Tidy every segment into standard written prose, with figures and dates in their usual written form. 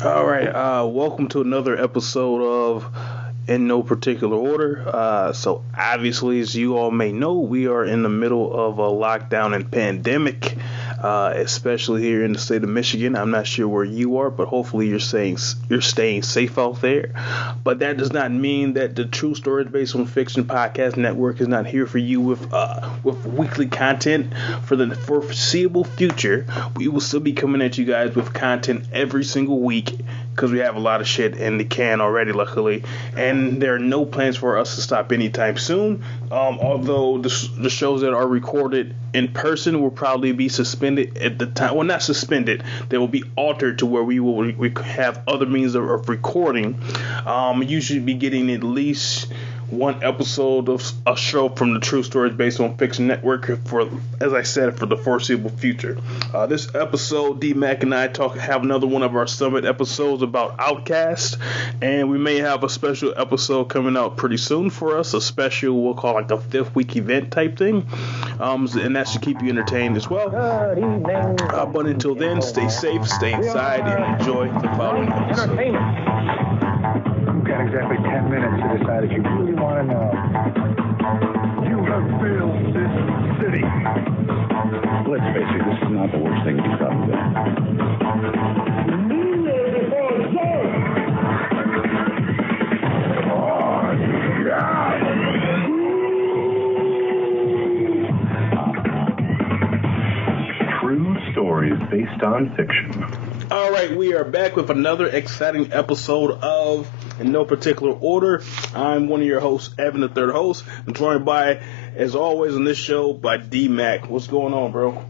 All right, welcome to another episode of In No Particular Order. So, obviously, as you all may know, we are in the middle of a lockdown and pandemic, especially here in the state of Michigan. I'm not sure where you are, but hopefully you're staying safe out there. But that does not mean that the True Stories Based on Fiction Podcast Network is not here for you with weekly content for the foreseeable future. We will still be coming at you guys with content every single week because we have a lot of shit in the can already, luckily, and there are no plans for us to stop anytime soon. Although the shows that are recorded in person will probably be suspended at the time. Well, not suspended. They will be altered to where we have other means of recording. Usually be getting at least one episode of a show from the True Stories Based on Fiction Network for, as I said, for the foreseeable future. This episode, D-Mac and I have another one of our summit episodes about OutKast, and we may have a special episode coming out pretty soon for us, a special we'll call like a 5th week event type thing, and that should keep you entertained as well. But until then, stay safe, stay inside, and enjoy the following episode. You've got exactly 10 minutes to decide if you really want to know. You have failed this city. Let's face it, this is not the worst thing you've done there. True stories based on fiction. All right, we are back with another exciting episode of In No Particular Order. I'm one of your hosts, Evan, the third host. I'm joined by, as always on this show, by D-Mac. What's going on, bro?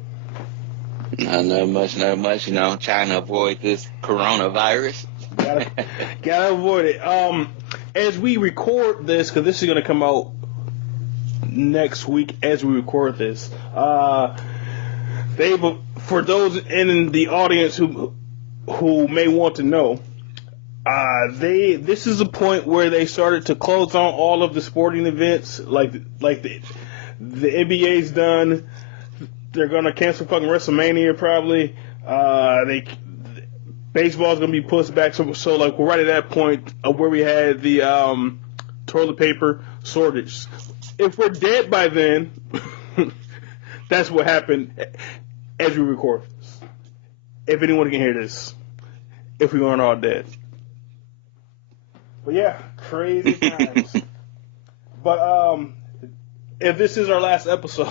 Not much, trying to avoid this coronavirus. Gotta avoid it. As we record this, because this is going to come out next week as we record this, for those in the audience who may want to know, this is a point where they started to close on all of the sporting events, like the NBA's done. They're gonna cancel fucking WrestleMania probably. Baseball's gonna be pushed back. So like we're right at that point of where we had the toilet paper shortage. If we're dead by then, that's what happened as we record this. If anyone can hear this. If we weren't all dead. But yeah, crazy times. But if this is our last episode,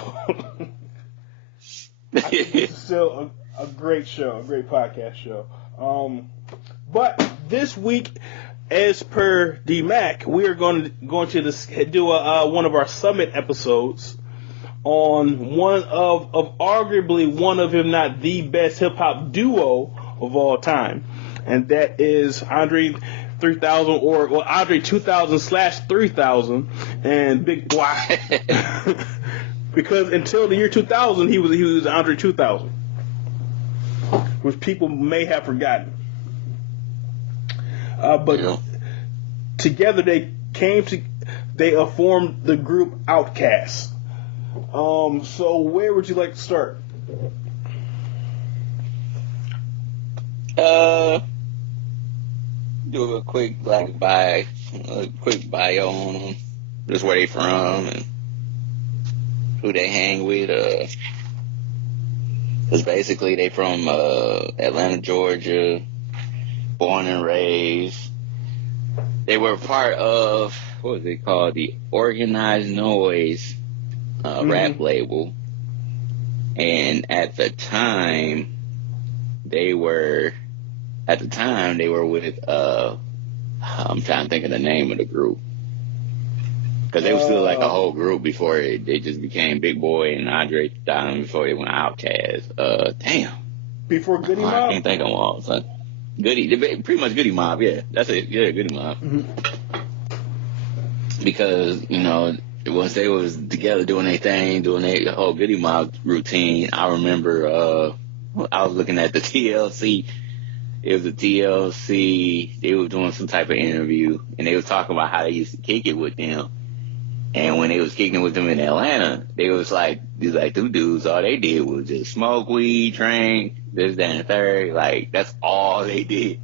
I think this is still a great show, a great podcast show. But this week, as per D-Mac, we are going to do one of our summit episodes on one of arguably one of, if not the best hip hop duo of all time. And that is Andre 3000 Andre 2000/3000 and Big Boy. Because until the year 2000, he was Andre 2000, which people may have forgotten. But together they formed the group OutKast. So where would you like to start? Do a quick bio on them, just where they from and who they hang with. Cause basically they from Atlanta, Georgia, born and raised. They were part of what was it called, the Organized Noise rap label, and at the time they were with I'm trying to think of the name of the group, because they were still like a whole group before they just became Big Boy and Andre 3000 before they went OutKast. Damn. Before Goody Mob? I can't think of them all. So, pretty much Goody Mob, yeah. That's it. Yeah, Goody Mob. Mm-hmm. Because, once they was together doing their thing, doing their whole Goody Mob routine, I remember I was looking at the TLC. It was a TLC. They were doing some type of interview, and they was talking about how they used to kick it with them. And when they was kicking with them in Atlanta, they was like, them dudes, all they did was just smoke weed, drink, this, that, and the third. Like, that's all they did.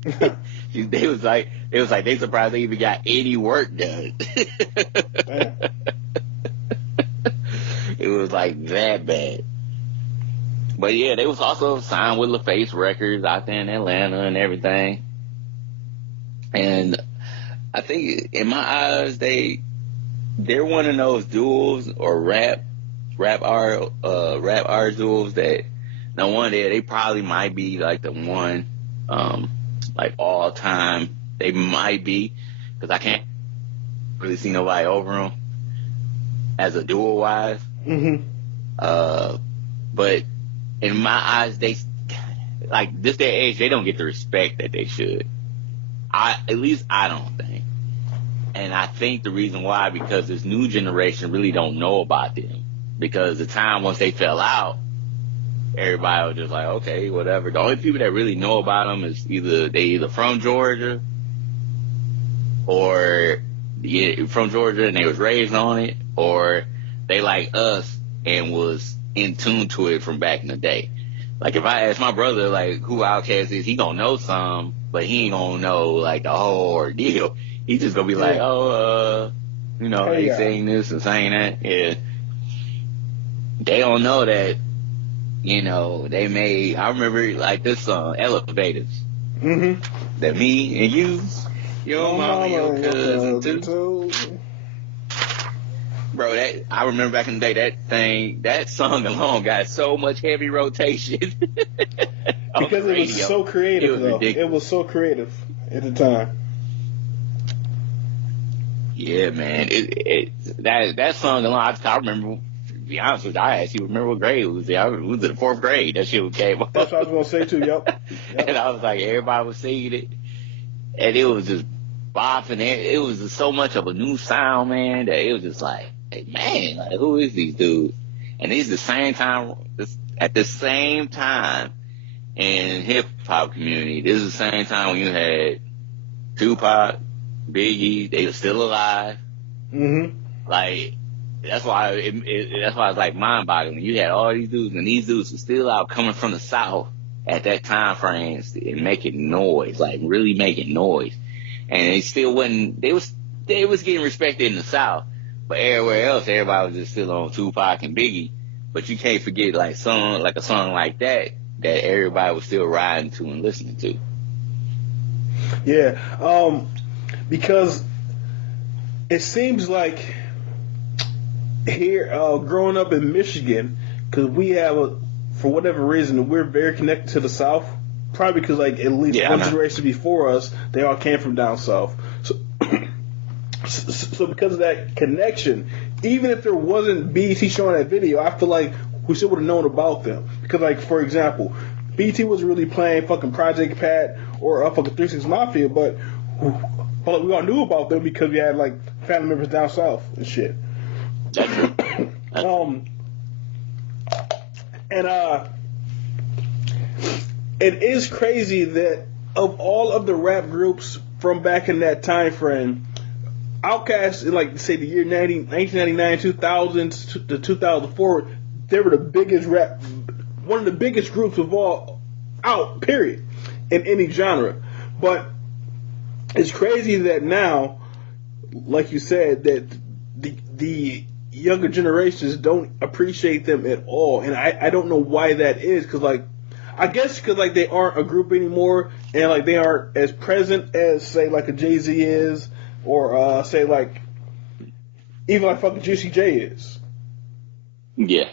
They was like they surprised they even got any work done. It was like that bad. But yeah, they was also signed with LaFace Records out there in Atlanta and everything. And I think in my eyes, they're one of those duels or rap art duels that no one there. They probably might be like the one, like all time. They might be, because I can't really see nobody over them as a duel wise. Mm-hmm. But in my eyes, they like this day and age, they don't get the respect that they should. At least I don't think. And I think the reason why, because this new generation really don't know about them. Because the time once they fell out, everybody was just like, okay, whatever. The only people that really know about them is either from Georgia or from Georgia and they was raised on it, or they like us and was in tune to it from back in the day. Like if I ask my brother like who OutKast is, he gonna know some, but he ain't gonna know like the whole ordeal. He just gonna be like, they saying this and saying that. Yeah. They don't know that, they made, I remember like this song, Elevators. Mm-hmm. That me and you, your mama, your cousin too. Bro, I remember back in the day, that song alone got so much heavy rotation. Because it was so creative, though. Ridiculous. It was so creative at the time. Yeah, man. That song alone, I remember, to be honest with you, I actually remember what grade it was. I was in the 4th grade. That shit came up. That's what I was going to say, too. Yep. And I was like, everybody was singing it. And it was just bopping. It was just so much of a new sound, man, that it was just like, hey, man, like, who is these dudes? And it's at the same time in hip-hop community, this is the same time when you had Tupac, Biggie, they were still alive. Mm-hmm. Like, that's why it's like mind-boggling. You had all these dudes, and these dudes were still out coming from the South at that time frame and making noise, like really making noise. And they still wasn't, they was getting respected in the South, but everywhere else, everybody was just still on Tupac and Biggie. But you can't forget like a song like that everybody was still riding to and listening to. Yeah, because it seems like here, growing up in Michigan, because we have for whatever reason, we're very connected to the South. Probably because, like, at least one generation before us, they all came from down south. So because of that connection, even if there wasn't BET showing that video, I feel like we still would have known about them. Because, like, for example, BET was really playing fucking Project Pat or fucking 3 6 Mafia, but we all knew about them because we had, like, family members down south and shit. It is crazy that of all of the rap groups from back in that time frame, OutKast in, like, say, the year 1999, 2000 to 2004, they were the biggest one of the biggest groups of all out, period, in any genre. But it's crazy that now, like you said, that the younger generations don't appreciate them at all. And I don't know why that is, because, like, I guess because, like, they aren't a group anymore, and, like, they aren't as present as, say, like, a Jay-Z is, or, say, like, even like fucking Juicy J is. Yeah.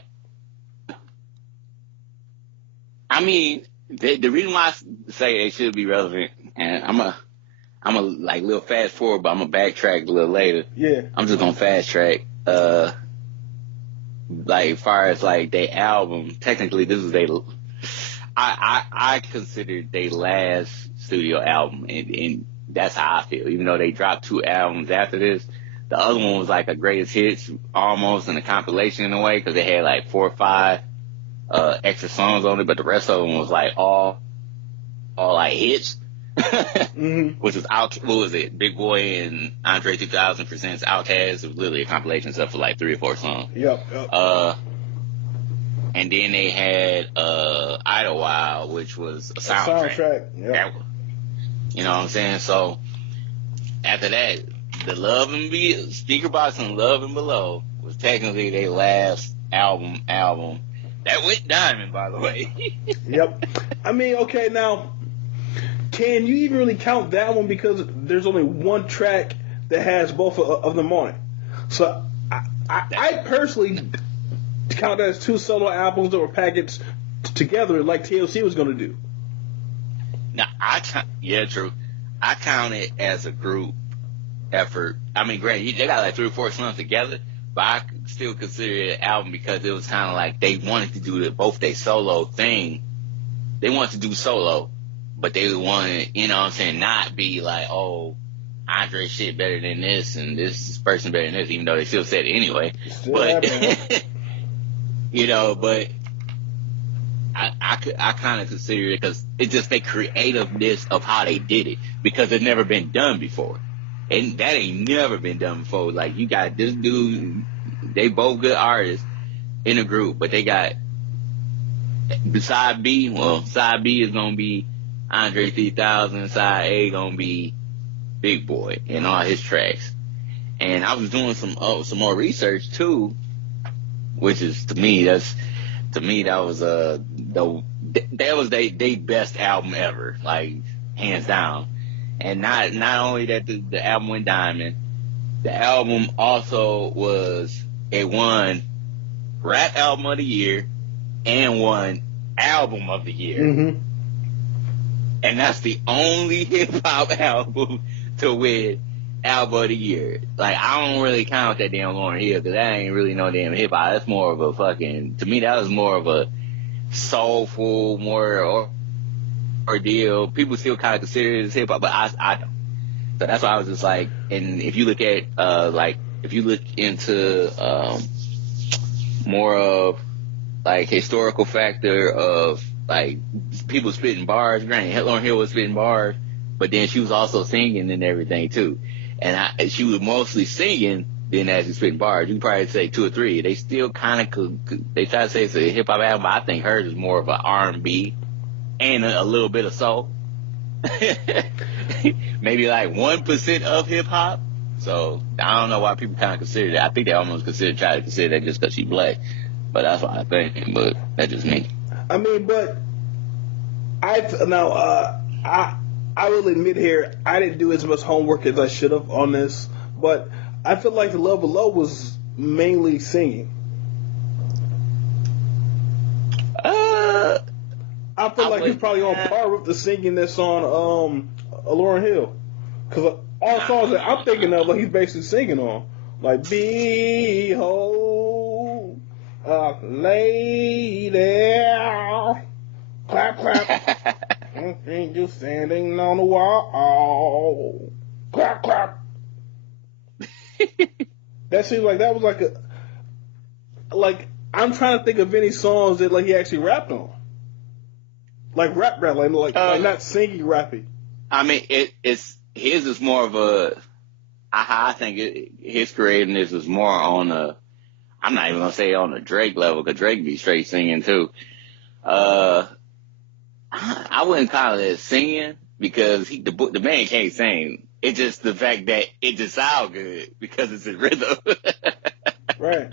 I mean, the reason why I say they should be relevant, and I'm a like little fast forward, but I'm gonna backtrack a little later. Yeah. I'm just gonna fast track. Like, as far as like their album, technically this is I consider their last studio album, and that's how I feel. Even though they dropped 2 albums after this, the other one was like a greatest hits almost, and a compilation in a way, because they had like 4 or 5 extra songs on it, but the rest of them was like all like hits. Mm-hmm. Which was what was it? Big Boy and Andre 2000 presents OutKast. It was literally a compilation stuff for like 3 or 4 songs. Yep. and then they had Idlewild, which was a soundtrack. Yeah. You know what I'm saying? So after that, the Speaker Box and Love and Below was technically their last album. That went diamond, by the way. Yep. I mean, okay, now, can you even really count that one because there's only one track that has both of them on it? So I personally count that as two solo albums that were packaged together like TLC was going to do. Now, true. I count it as a group effort. I mean, granted, they got like 3 or 4 songs together, but I still consider it an album because it was kind of like they wanted to do both their solo thing. They wanted to do solo, but they wanted, you know what I'm saying, not be like, oh, Andre shit better than this and this person better than this, even though they still said it anyway. But, you know, but I kind of consider it because it's just the creativeness of how they did it because it's never been done before. And that ain't never been done before. Like, you got this dude, they both good artists in a group, but they got side B is going to be Andre 3000, side A going to be Big Boy and all his tracks. And I was doing some more research too, which is that was their best album ever, like hands down. And not only that the album went diamond, the album also won Rap Album of the Year and won Album of the Year. Mm-hmm. And that's the only hip hop album to win Album of the Year. Like, I don't really count that damn Lauryn Hill because that ain't really no damn hip hop. That's more of a to me that was more of a soulful, more ordeal. People still kind of consider it as hip hop, but I don't. So that's why I was just like, and if you look at if you look into more of like historical factor of like people spitting bars. Granted, Lauryn Hill was spitting bars, but then she was also singing and everything too. And she was mostly singing than actually spitting bars. You could probably say 2 or 3. They still kind of they try to say it's a hip hop album, but I think hers is more of an R&B and a little bit of soul. Maybe like 1% of hip hop. So I don't know why people kind of consider that. I think they almost try to consider that just because she's black. But that's what I think. But that's just me. I mean, but I will admit here, I didn't do as much homework as I should have on this. But I feel like the Love Below was mainly singing. I feel like he's probably on par with the singing that's on Lauryn Hill. Because all songs that I'm thinking of, like, he's basically singing on. Like, behold, a lady, clap, clap, angel standing on the wall, clap, clap. That seems like that was like I'm trying to think of any songs that like he actually rapped on. Like rap, like not singing rapping. I mean, his is more of a. I think his creativeness is more on a. I'm not even gonna say on the Drake level, because Drake be straight singing too. I wouldn't call it singing because the man can't sing. It's just the fact that it just sounds good because it's a rhythm. Right.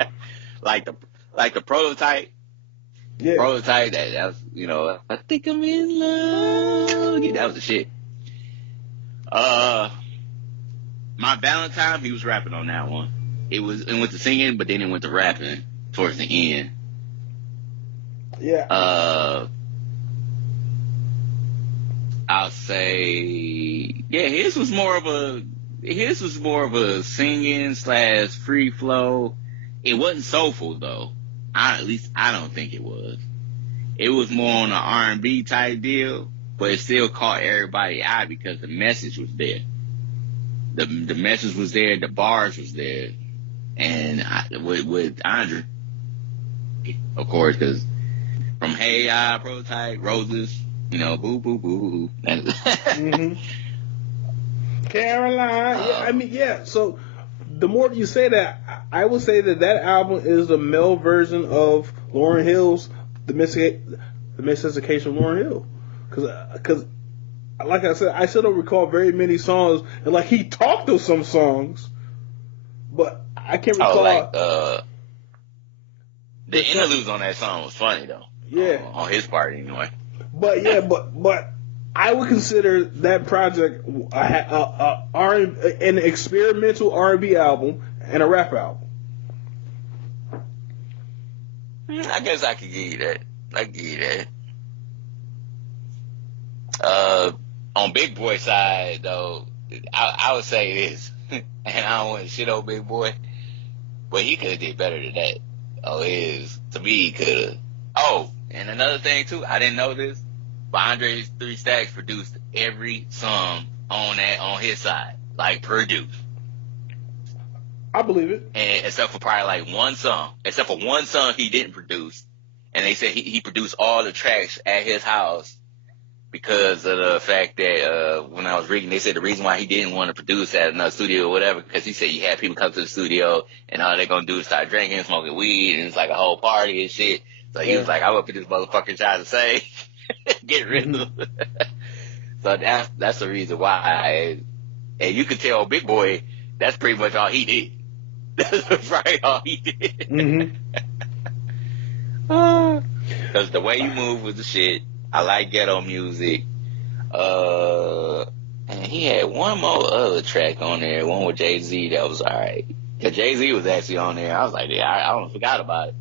Like the Prototype. Yeah. Prototype, that was, I think I'm in love. Yeah, that was the shit. My Valentine, he was rapping on that one. It went to singing, but then it went to rapping towards the end. Yeah. I'll say, yeah, his was more of a singing / free flow. It wasn't soulful though. At least I don't think it was. It was more on an R&B type deal, but it still caught everybody eye because the message was there. The message was there, the bars was there, and with Andre, of course, because from Hey I, Prototype, Roses, boo boo boo. Mm-hmm. Caroline, yeah, I mean, yeah. So the more you say that, I would say that album is the male version of Lauryn Hill's the Miseducation of Lauryn Hill, because like I said, I still don't recall very many songs, and like he talked of some songs, but I can't recall. Oh, like the interludes on that song was funny though. Yeah, on his part anyway. But yeah, but I would consider that project an experimental R&B album and a rap album. I guess I could give you that. On Big Boy side, though, I would say this, and I don't want to shit on Big Boy, but he could have did better than that. To me, he could have. Oh, and another thing, too, I didn't know this, but Andre's 3 Stacks produced every song on his side, like produced. I believe it. And except for probably like one song he didn't produce, and they said he produced all the tracks at his house because of the fact that when I was reading, they said the reason why he didn't want to produce at another studio or whatever, because he said you had people come to the studio and all they're gonna do is start drinking, smoking weed, and it's like a whole party and shit. So he was like, I'm gonna put this motherfucker trying to say, get rid of it. So that's the reason why. And you could tell Big Boy, that's pretty much all he did. That's right, all he did. Because the way you move with the shit, I like ghetto music. And he had one more other track on there, one with Jay-Z that was alright. Cause Jay-Z was actually on there. I was like, yeah, I almost forgot about it.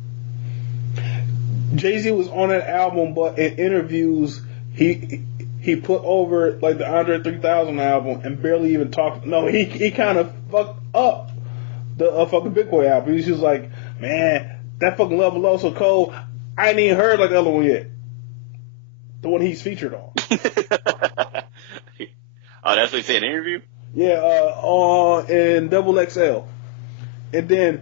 Jay-Z was on that album, but in interviews, he put over like the Andre 3000 album and barely even talked. No, he kind of fucked up the fucking Big Boy album. He was just like, man, that fucking Love Below so cold. I ain't even heard like the other one yet. The one he's featured on. Oh, that's what he said in the interview? Yeah, in Double XL. And then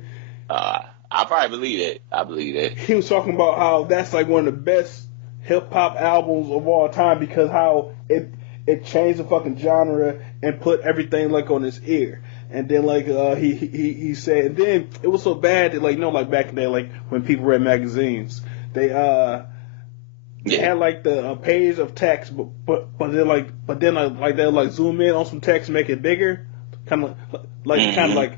I probably believe it. I believe it. He was talking about how that's like one of the best hip hop albums of all time because how it changed the fucking genre and put everything like on his ear. And then like he said, and then it was so bad that like like back in the day, like when people read magazines, they had like the page of text, but then they'll like zoom in on some text, make it bigger, kind of like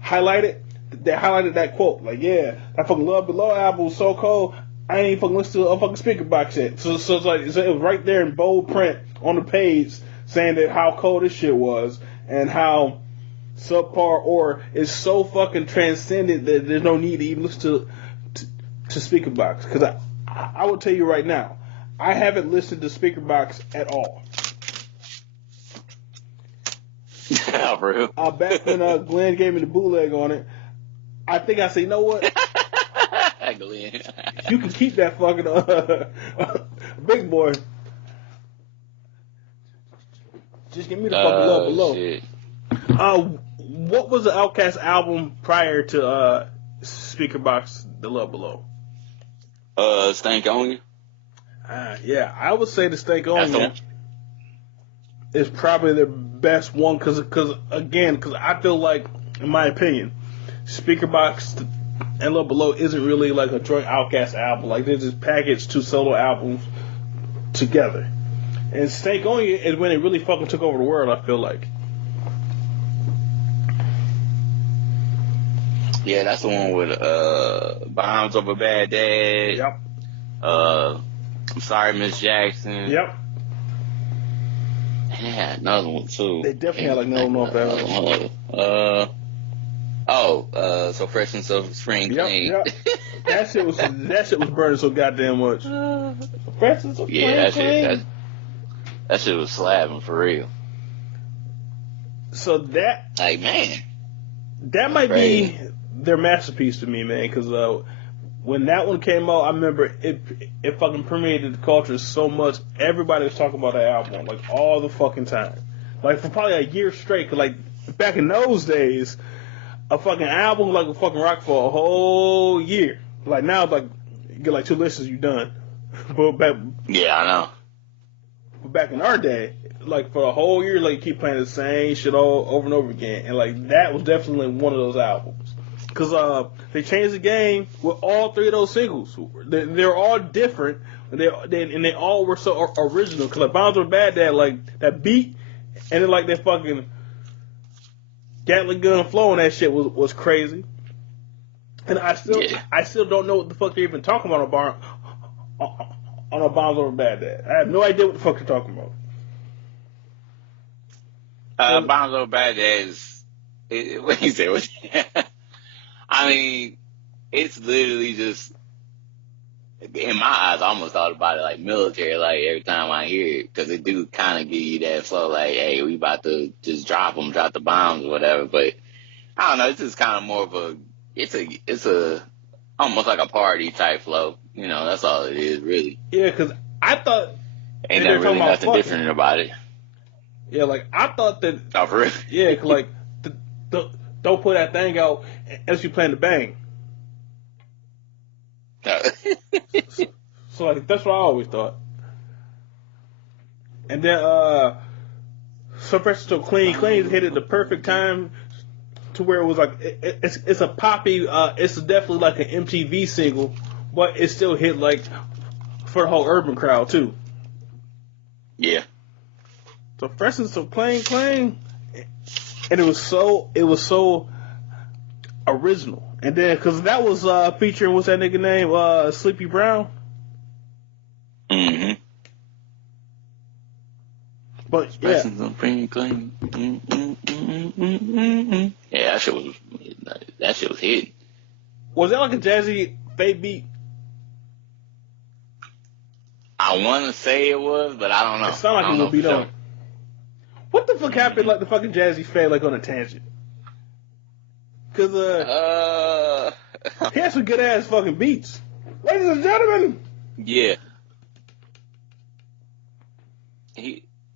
highlight it. They highlighted that quote, like, yeah, that fucking Love Below album was so cold, I ain't even fucking listened to a fucking speaker box yet. So it's like it was right there in bold print on the page saying that how cold this shit was and how subpar or is so fucking transcendent that there's no need to even listen to speaker box. Because I will tell you right now, I haven't listened to speaker box at all. Oh, for real? Back when Glenn gave me the bootleg on it, I think I said, you know what? Glenn. You can keep that fucking Big Boy. Just give me the fucking Love Below. Shit. What was the OutKast album prior to Speaker Box, The Love Below? Stank On You. Yeah, I would say the Stank On You is probably their best one because I feel like, in my opinion, Speaker Box and Love Below isn't really like a joint OutKast album. Like they just packaged 2 solo albums together. And Stank On You is when it really fucking took over the world, I feel like. Yeah, that's the one with Bombs Over Bad Dad. Yep. I'm Sorry, Miss Jackson. Yep. Yeah, another one too. They definitely had like no one off that one. So Fresh and So Spring Clean. Yep. That shit was burning so goddamn much. Fresh and So Spring Clean. That shit was slapping for real. So that, like, man, that might be their masterpiece to me, man. Because when that one came out, I remember it fucking permeated the culture so much. Everybody was talking about that album like all the fucking time, like for probably a year straight. Cause like back in those days, a fucking album like a fucking rock for a whole year. Like now, like you get like 2 listens, you done. But I know. But back in our day, like for a whole year, like you keep playing the same shit all over and over again, and like that was definitely one of those albums. because they changed the game with all three of those singles. They're all different, and they all were so original. Because like Bombs Over Baghdad, like that beat, and then like that fucking Gatling gun flow and that shit was crazy. And I still don't know what the fuck they're even talking about on a Bombs Over Baghdad. I have no idea what the fuck they're talking about. Bombs Over Baghdad is, what you say? I mean, it's literally just, in my eyes, I almost thought about it like military, like every time I hear it, because it do kind of give you that flow, like, hey, we about to just drop the bombs or whatever. But I don't know, it's just kind of more of a, it's a almost like a party type flow. You know, that's all it is, really. Yeah, because I thought ain't there really nothing different about it. Yeah, like I thought that. Oh, for real? Yeah, cause like don't put that thing out unless you plan to bang. So like that's what I always thought. And then so for instance, so Clean hit it the perfect time to where it was like it's a poppy. It's definitely like an MTV single, but it still hit like for the whole urban crowd too. Yeah. So Fresh and so Clean, and it was so original. And then because that was featuring what's that nigga name? Sleepy Brown. Mm-hmm. But yeah. Yeah, that shit was hit. Was that like a Jazzy Faye beat? I want to say it was, but I don't know. It sounded like it would be though. What the fuck happened like the fucking Jazzy Faye like on a tangent? Cause he had some good ass fucking beats. Ladies and gentlemen. Yeah.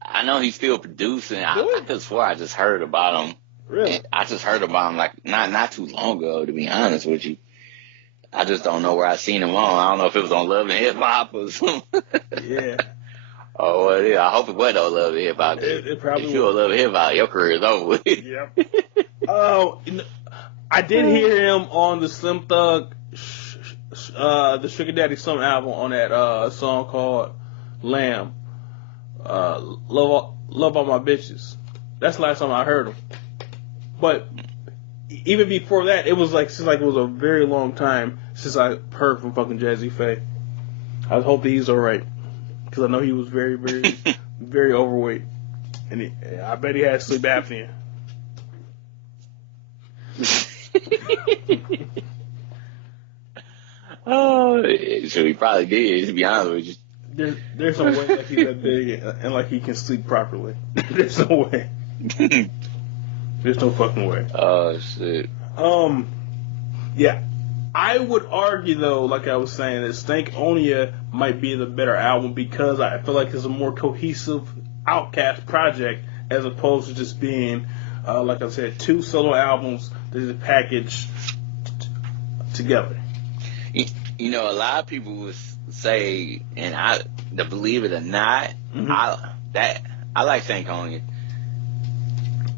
I know he's still producing. I could swear I just heard about him. Really? I just heard about him like not too long ago, to be honest with you. I just don't know where I seen him on. I don't know if it was on Love and Hip Hop or something. Yeah. Oh, well, yeah. I hope it wasn't on Love and Hip Hop. It probably if you on Love and Hip Hop, your career is over with. Yep. Oh, I did hear him on the Slim Thug, the Sugar Daddy Summer album on that song called Lamb. Love all my bitches. That's the last time I heard him. But even before that, it was like it was a very long time since I heard from fucking Jazzy Faye. I hope that he's all right because I know he was very, very, very overweight, and I bet he had sleep apnea. Oh, so he probably did. To be honest with you. There's no way like he's that big and like he can sleep properly. There's no way. There's no fucking way. Oh shit. Yeah. I would argue though, like I was saying, that Stankonia might be the better album because I feel like it's a more cohesive OutKast project as opposed to just being, like I said, two solo albums that is packaged together. You know, a lot of people would say, and to believe it or not, mm-hmm. I like Stankonia.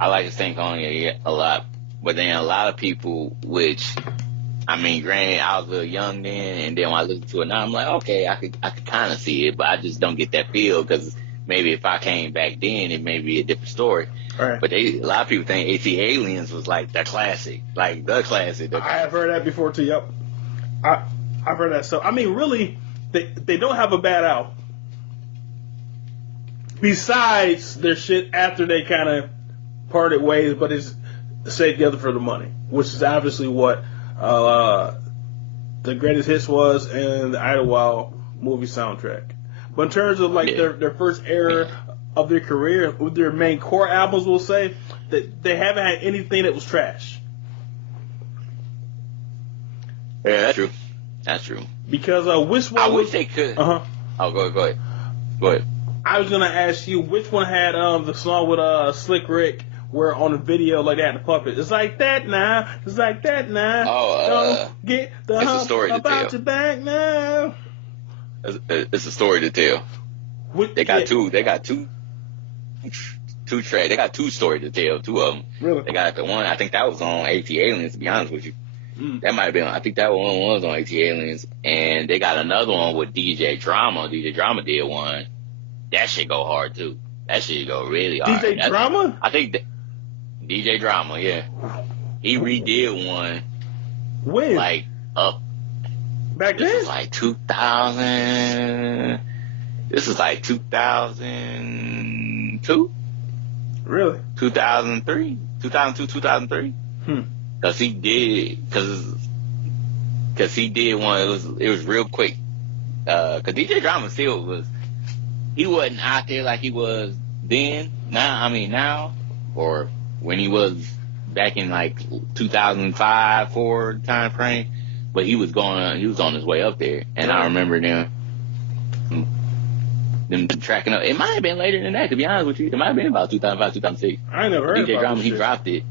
I like Stankonia a lot, but then a lot of people, which, I mean, granted, I was a little young then, and then when I listened to it now, I'm like, okay, I could kind of see it, but I just don't get that feel because maybe if I came back then, it may be a different story. Right. But a lot of people think AT Aliens was like the classic, like the classic. I have heard that before too. Yep, I've heard that. So I mean, really, they don't have a bad album. Besides their shit after they kind of parted ways, but it's stayed together for the money, which is obviously what the greatest hits was and the Idlewild movie soundtrack. But in terms of like their first era of their career, with their main core albums, we'll say that they haven't had anything that was trash. Yeah, that's true. That's true. Because which one? I wish they could. Uh huh. Oh, go ahead. I was gonna ask you which one had the song with Slick Rick, where on the video like they had the puppet. It's like that now. It's like that now. Oh, don't get the it's hump a story to about tell. your back now. It's a story to tell. They got two. They got two tracks. They got two stories to tell. Two of them. Really? They got the one. I think that was on AT Aliens. To be honest with you. That might have been. I think that one was on AT Aliens, and they got another one with DJ Drama. DJ Drama did one. That shit go hard too. That shit go really hard. DJ Drama? I think DJ Drama, yeah. He redid one. When? Like up. Back then? This is like 2000. This is like 2002. Really? 2003. 2002, 2003. Cause he did one. It was real quick. Cause DJ Drama still he wasn't out there like he was then. Now, or when he was back in like 2005, 4 time frame. But he was on his way up there, and I remember them tracking up. It might have been later than that, to be honest with you. It might have been about 2005, 2006. I ain't never heard DJ about Drama, this he shit. dropped it.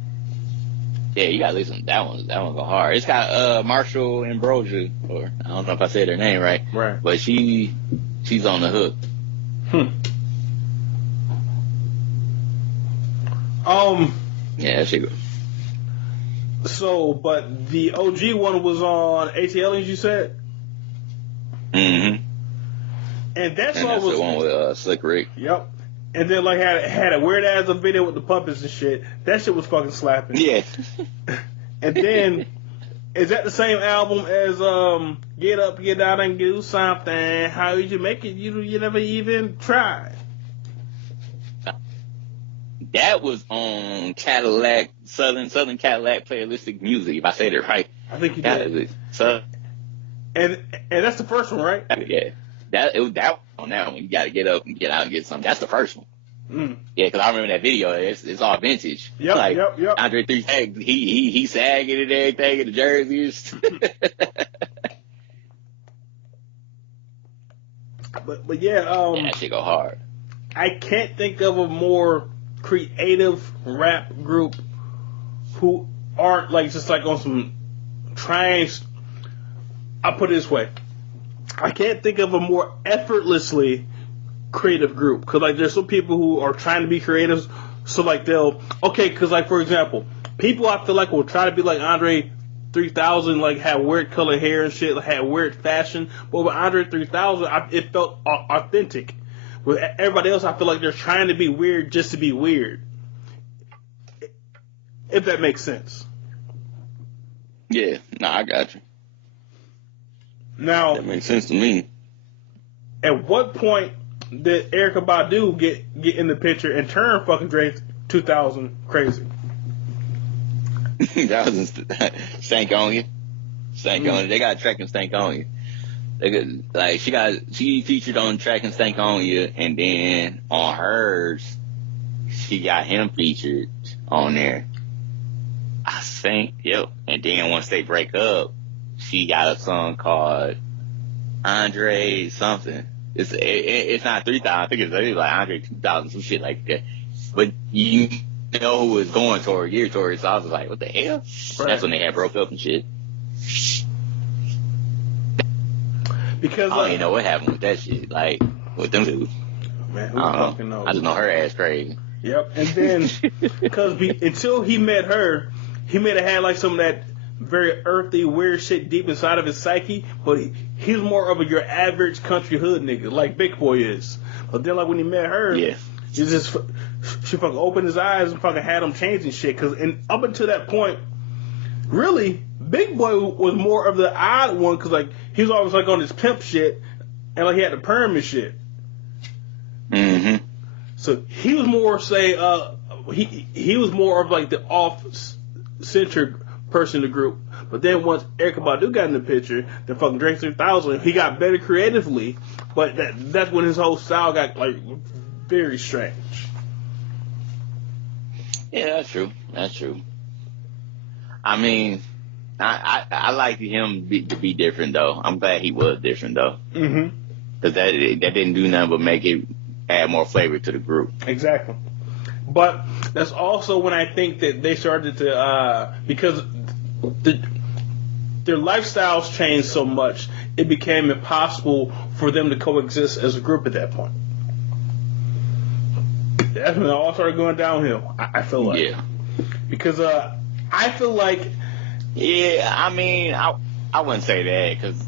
Yeah, you gotta listen. That one go hard. It's got Marshall Ambrosia, or I don't know if I said her name right. Right. But she's on the hook. Yeah, that shit good. So, but the OG one was on AT Aliens, you said? Mm-hmm. And that's the one with Slick Rick. Yep. And then like had a weird ass video with the puppets and shit. That shit was fucking slapping. Yeah. And then is that the same album as Get Up, Get Out and Do Something? How did you make it? You never even tried. That was on Cadillac, Southern Cadillac Playlistic Music, if I said it right. I think you did. And that's the first one, right? Yeah. That on that one. You got to get up and get out and get something. That's the first one. Yeah, because I remember that video. It's all vintage. Yep. Andre 3 Stacks, he sagging and everything in the jerseys. but yeah, that shit go hard. I can't think of a more creative rap group who aren't like just like on some I'll put it this way. I can't think of a more effortlessly creative group. Cause like there's some people who are trying to be creative. So like cause like for example, people I feel like will try to be like Andre 3000, like had weird colored hair and shit, like, had weird fashion. But with Andre 3000, it felt authentic. With everybody else, I feel like they're trying to be weird just to be weird. If that makes sense. Yeah, I got you. Now, that makes sense to me. At what point did Erykah Badu get in the picture and turn fucking Drake 2000 crazy? That was Stank on You. Stank on You. They got a track in Stank on You. She featured on track and Stank on You, and then on hers, she got him featured on there. I think, yep. And then once they break up, she got a song called Andre something. It's not 3000. I think it's like Andre 2000, some shit like that. But you know who was going toward, geared towards. So I was like, what the hell? Right. That's when they had broke up and shit. Because I don't even know what happened with that shit. Like, with them two. Man, who fucking knows? I just know her ass crazy. Yep. And then, because until he met her, he may have had like some of that very earthy, weird shit deep inside of his psyche, but he's more of your average country hood nigga, like Big Boy is. But then, like, when he met her, she fucking opened his eyes and fucking had him changing shit. Because up until that point, really, Big Boy was more of the odd one, because, like, he was always, like, on his pimp shit, and, like, he had the perm and shit. Mm-hmm. So he was more, say, he was more of, like, the off-centered person in the group. But then once Erykah Badu got in the picture, then fucking Drake 3000, he got better creatively, but that's when his whole style got, like, very strange. Yeah, that's true. That's true. I mean, I like him to be different, though. I'm glad he was different, though. Mm-hmm. Because that didn't do nothing but make it add more flavor to the group. Exactly. But that's also when I think that they started to, because their lifestyles changed so much, it became impossible for them to coexist as a group at that point. That's when it all started going downhill, I feel like. Yeah. Because I feel like Yeah, I mean, I wouldn't say that because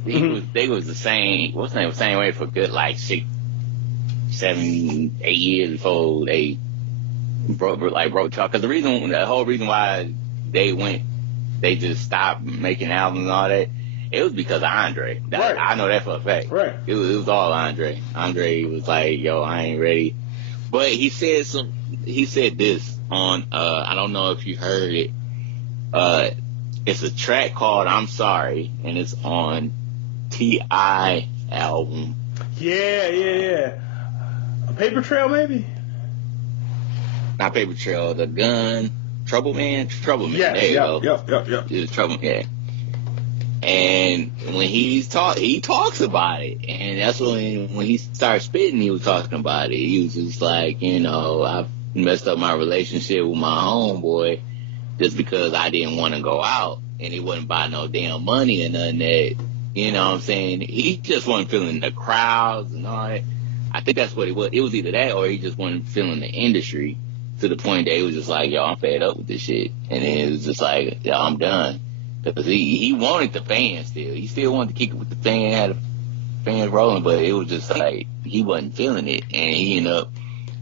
they was the same. What's the name? Same way for good like 6, 7, 8 years before they broke talk. Because the whole reason why they just stopped making albums and all that. It was because of Andre. Right. I know that for a fact. Right. It was all Andre. Andre was like, "Yo, I ain't ready." But he said this on. I don't know if you heard it. It's a track called "I'm Sorry" and it's on T.I. album. Yeah. A Paper Trail, maybe. Not Paper Trail. The Gun. Trouble Man. Yes, there you go. Yep. It was Trouble Man. And when he talks about it, and that's when he started spitting, he was talking about it. He was just like, I messed up my relationship with my homeboy just because I didn't want to go out, and he wouldn't buy no damn money or nothing that, you know what I'm saying? He just wasn't feeling the crowds and all that. I think that's what it was. It was either that or he just wasn't feeling the industry to the point that he was just like, yo, I'm fed up with this shit. And then it was just like, yo, I'm done. Because he wanted the fans still. He still wanted to kick it with the fans, had the fans rolling, but it was just like he wasn't feeling it. And he ended up,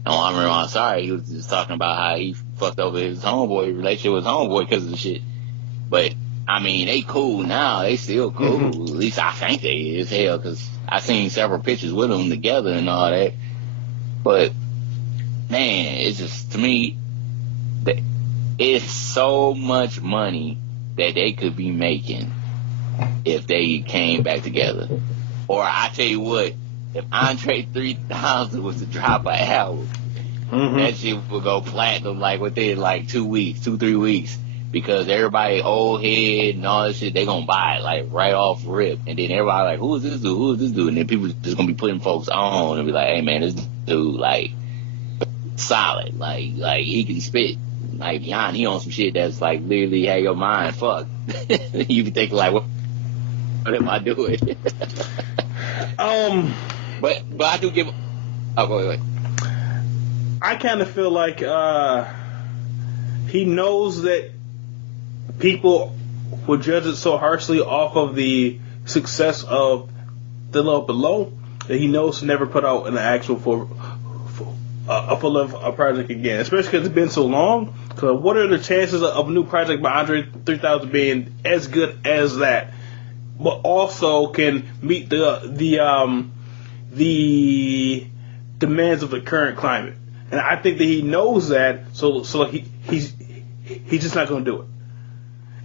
I remember I'm sorry, he was just talking about how he fucked over his homeboy, relationship with his homeboy because of the shit. But, I mean, they cool now. They still cool. At least I think they is, hell, because I seen several pictures with them together and all that. But, man, it's just, to me, it's so much money that they could be making if they came back together. Or I tell you what, if Andre 3000 was to drop an album, that shit would go platinum like within like 2 weeks, 2-3 weeks, because everybody old head and all that shit, they gonna buy it like right off rip, and then everybody like, who is this dude? And then people just gonna be putting folks on and be like, hey man, this dude like solid, like he can spit. Like, behind, he on some shit that's like literally had your mind fucked. You be thinking like, what am I doing? But I do give. Oh, go ahead. I kind of feel like he knows that people will judge it so harshly off of the success of the Love Below that he knows to never put out an actual full a project again, especially because it's been so long. Because what are the chances of a new project by Andre 3000 being as good as that, but also can meet the demands of the current climate? And I think that he knows that, so he's just not going to do it.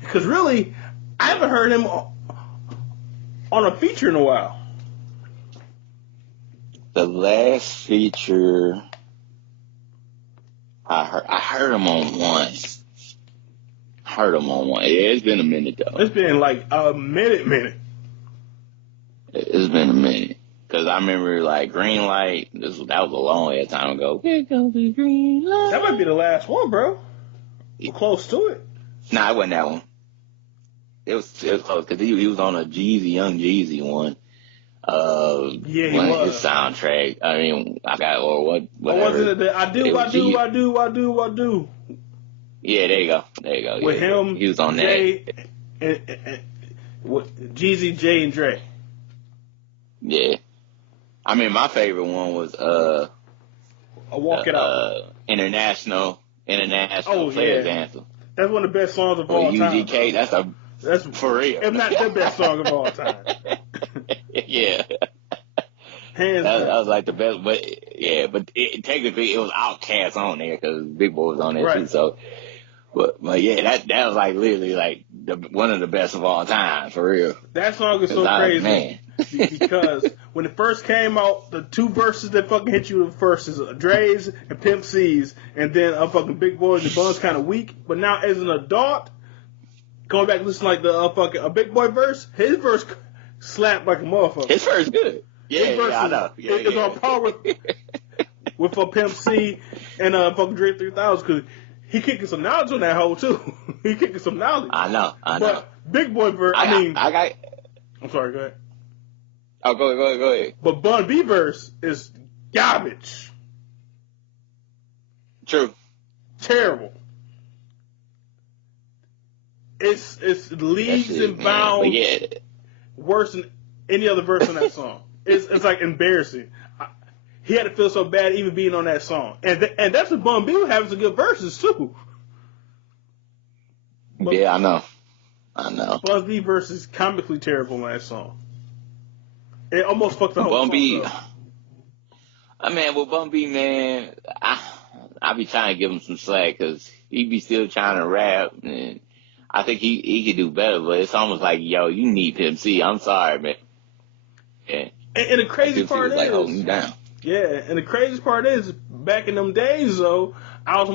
Because really, I haven't heard him on a feature in a while. The last feature I heard him on one. Yeah, it's been a minute though. It's been like a minute. It's been a minute. Cause I remember like Green Light. That was a long ass time ago. Here goes the green light. That might be the last one, bro. We're close to it. Nah, it wasn't that one. It was close because he was on a Young Jeezy one. Yeah, he was. His soundtrack. I mean, I got or what? Whatever. Or was it the I do? Yeah, there you go. With him, he was on Jay, that. And Jeezy, Jay, and Dre. Yeah, I mean, my favorite one was I Walk It Out. International Players Anthem. That's one of the best songs of all time. UGK, that's for real. If not the best song of all time. Yeah. Hands down. That was like the best, but technically it was OutKast on there because Big Boy was on there too. So, but yeah, that was like literally like one of the best of all time for real. That song is so crazy, man. Because when it first came out, the two verses that fucking hit you first is Dre's and Pimp C's, and then fucking Big Boy and the Bun's kind of weak. But now as an adult, going back and listening like the fucking a Big Boy verse, his verse slapped like a motherfucker. His verse good. Yeah, I know. It's on par with Pimp C and fucking Dre 3000 because he kicking some knowledge on that hole too. He kicking some knowledge. I know. But Big Boy verse, I'm sorry, go ahead. Oh, go ahead. But Bun B verse is garbage. True. Terrible. It's leagues shit, and man. But bounds yeah, worse than any other verse on that song. It's like embarrassing. He had to feel so bad even being on that song, and that's what Bun B was having some good verses too. But yeah, I know. Bun B versus comically terrible on that song. It almost fucked the whole Bun B, song up. I mean, with Bun B, man, I be trying to give him some slack because he be still trying to rap, and I think he could do better. But it's almost like, yo, you need Pimp C. I'm sorry, man. Yeah. And the crazy part was like holding is, you down. yeah, and the craziest part is, back in them days though, I was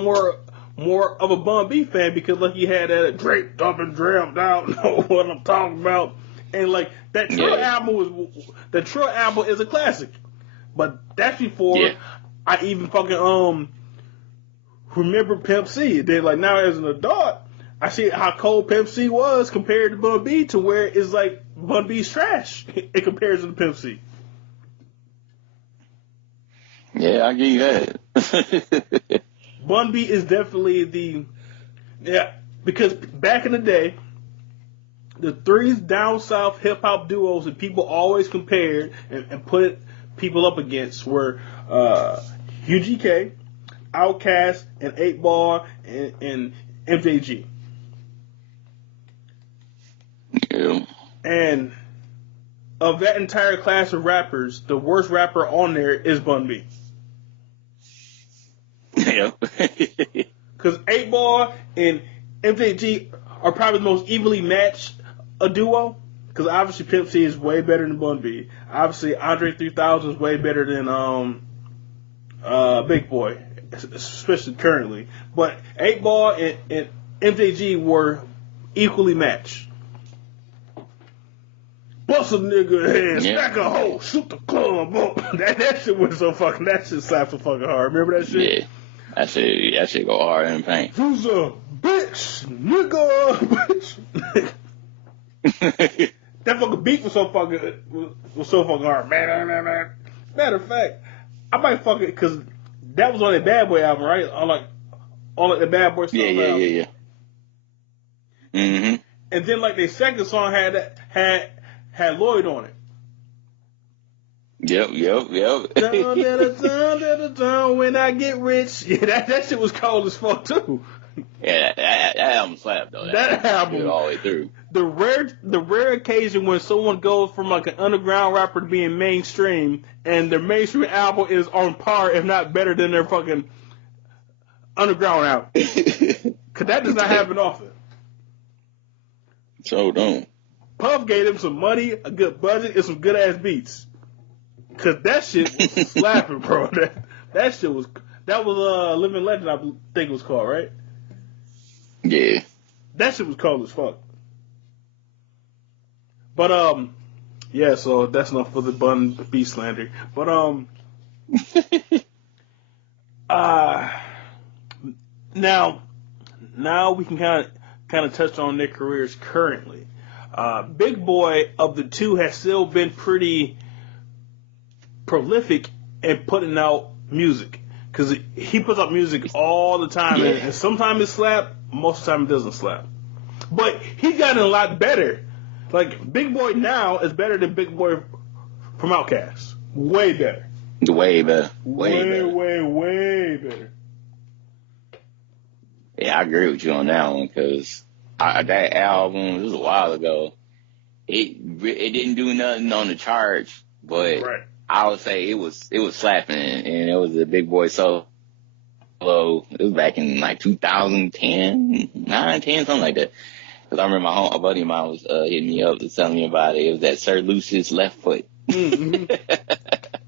more of a Bun B fan because like he had that draped up and dreamt out, know what I'm talking about, and like that Trill album is a classic, but that's before I even fucking remember Pimp C. Then like now as an adult, I see how cold Pimp C was compared to Bun B to where it's like Bun B's trash in comparison to Pimp C. Yeah, I give you that. Bun B is definitely because back in the day, the three down south hip hop duos that people always compared and put people up against were UGK, OutKast, and 8 Ball and MJG. Yeah. And of that entire class of rappers, the worst rapper on there is Bun B. Yeah. Because 8 Ball and MJG are probably the most evenly matched a duo. Because obviously Pimp C is way better than Bun B. Obviously Andre 3000 is way better than Big Boy, especially currently. But 8 Ball and MJG were equally matched. Bust a nigga head, smack a hoe, shoot the club up. That shit was so fucking. That shit slapped so fucking hard. Remember that shit? Yeah. That shit go hard in the paint. Who's a bitch, nigga, bitch. That fucking beat was so fucking hard. Man. Matter of fact, I might fucking because that was on that Bad Boy album, right? On like the Bad Boy song. Yeah. Mhm. And then like their second song had Lloyd on it. Yep. Down when I get rich. Yeah, that shit was cold as fuck too. Yeah, that album slapped though. That album all the way through. The rare occasion when someone goes from like an underground rapper to being mainstream, and their mainstream album is on par, if not better than their fucking underground album. Cause that does not happen often. So don't. Puff gave him some money, a good budget, and some good ass beats. Cause that shit was slapping, bro. That shit was Living Legend, I think it was called, right? Yeah. That shit was cold as fuck. But yeah, so that's enough for the Bun B slander. But now we can kind of touch on their careers currently. Big Boy of the two has still been pretty prolific in putting out music because he puts out music all the time, and sometimes it slap, most of the time it doesn't slap. But he's gotten a lot better. Like Big Boy now is better than Big Boy from OutKast. Way better. Way better. Way better. Yeah, I agree with you on that one because that album, this was a while ago. It didn't do nothing on the charts, but right. I would say it was slapping, and it was a Big Boy solo. It was back in like 2010, 10, something like that. Because I remember a buddy of mine was hitting me up and telling me about it. It was that Sir Lucius Left Foot. Mm-hmm.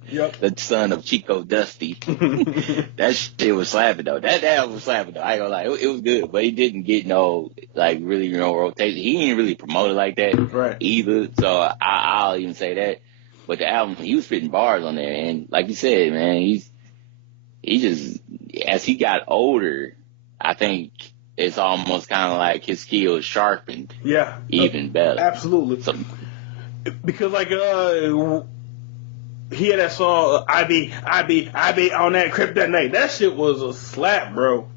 Yep. The son of Chico Dusty. That shit was slapping though. That album was slapping though. I ain't gonna lie. It was good, but he didn't get no rotation. He didn't really promote it like that either. So I'll even say that. But the album, he was spitting bars on there, and like you said, man, he just as he got older, I think it's almost kind of like his skills sharpened. Yeah. Even better. Absolutely. So, because like he had that song I be on that kryptonite. That shit was a slap, bro.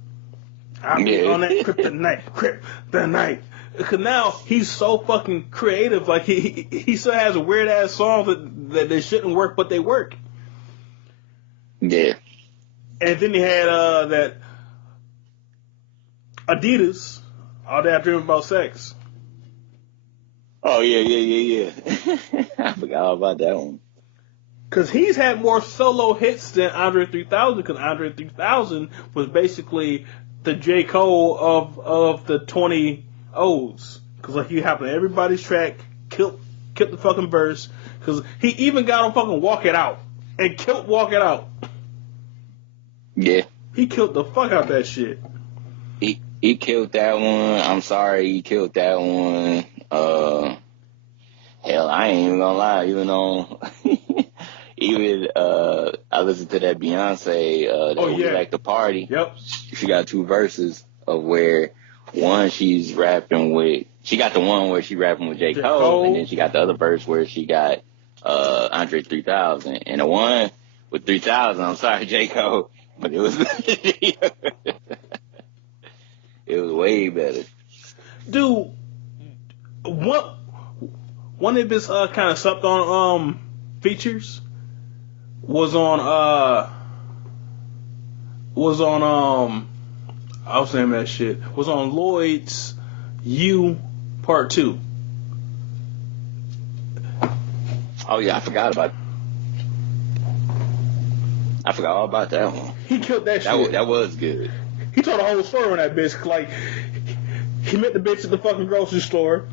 I be on that kryptonite. Cause now he's so fucking creative. Like he still has a weird ass songs that they shouldn't work, but they work. Yeah. And then he had that Adidas, All Day I Dream About Sex. Oh yeah. I forgot all about that one. Cause he's had more solo hits than Andre 3000. Cause Andre 3000 was basically the J. Cole of the 20 O's. Cause like you happened everybody's track, killed the fucking verse. Cause he even got on fucking Walk It Out and killed Walk It Out. Yeah. He killed the fuck out that shit. He killed that one. I'm sorry, he killed that one. Hell, I ain't even gonna lie, even though I listened to that Beyonce We Like to Party. Yep. She got two verses of where one she got the one where she rapping with J. Cole, and then she got the other verse where she got Andre 3000. And the one with 3000, I'm sorry, J. Cole, but it was it was way better. Dude, one of his kind of slept on features was on I was saying that shit. Was on Lloyd's You Part 2. Oh yeah, I forgot all about that one. He killed that shit. That was good. He told a whole story on that bitch. Like, he met the bitch at the fucking grocery store.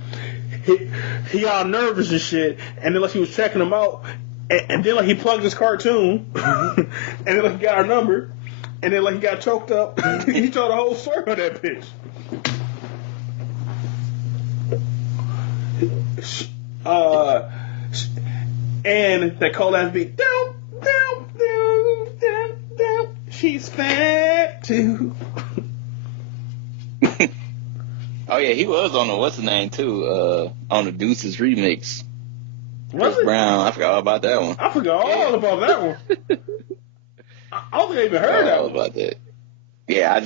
He got nervous and shit. And then, like, he was checking him out. And then, like, he plugged his cartoon. And then, like, he got our number. And then, like, he got choked up. He told a whole story on that bitch. And that cold ass beat. Down, down, down, down, down. She's fat too. Oh yeah, he was on the what's the name too? On the Deuces remix. Was Chris it? Brown, I forgot all about that one. I forgot all about that one. I don't think I even heard that all one. about that. Yeah, I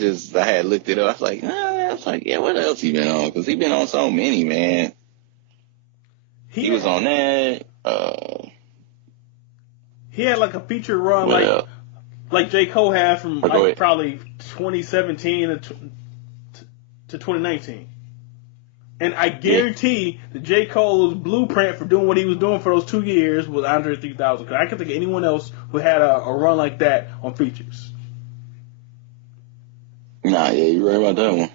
had looked it up. I was like, yeah, what else he been on? Because he been on so many, man. He was on that. He had like a feature run like J. Cole had from probably 2017 to 2019. And I guarantee that J. Cole's blueprint for doing what he was doing for those 2 years was Andre 3000. Because I can't think of anyone else who had a run like that on features. Nah, yeah, you're right about that one.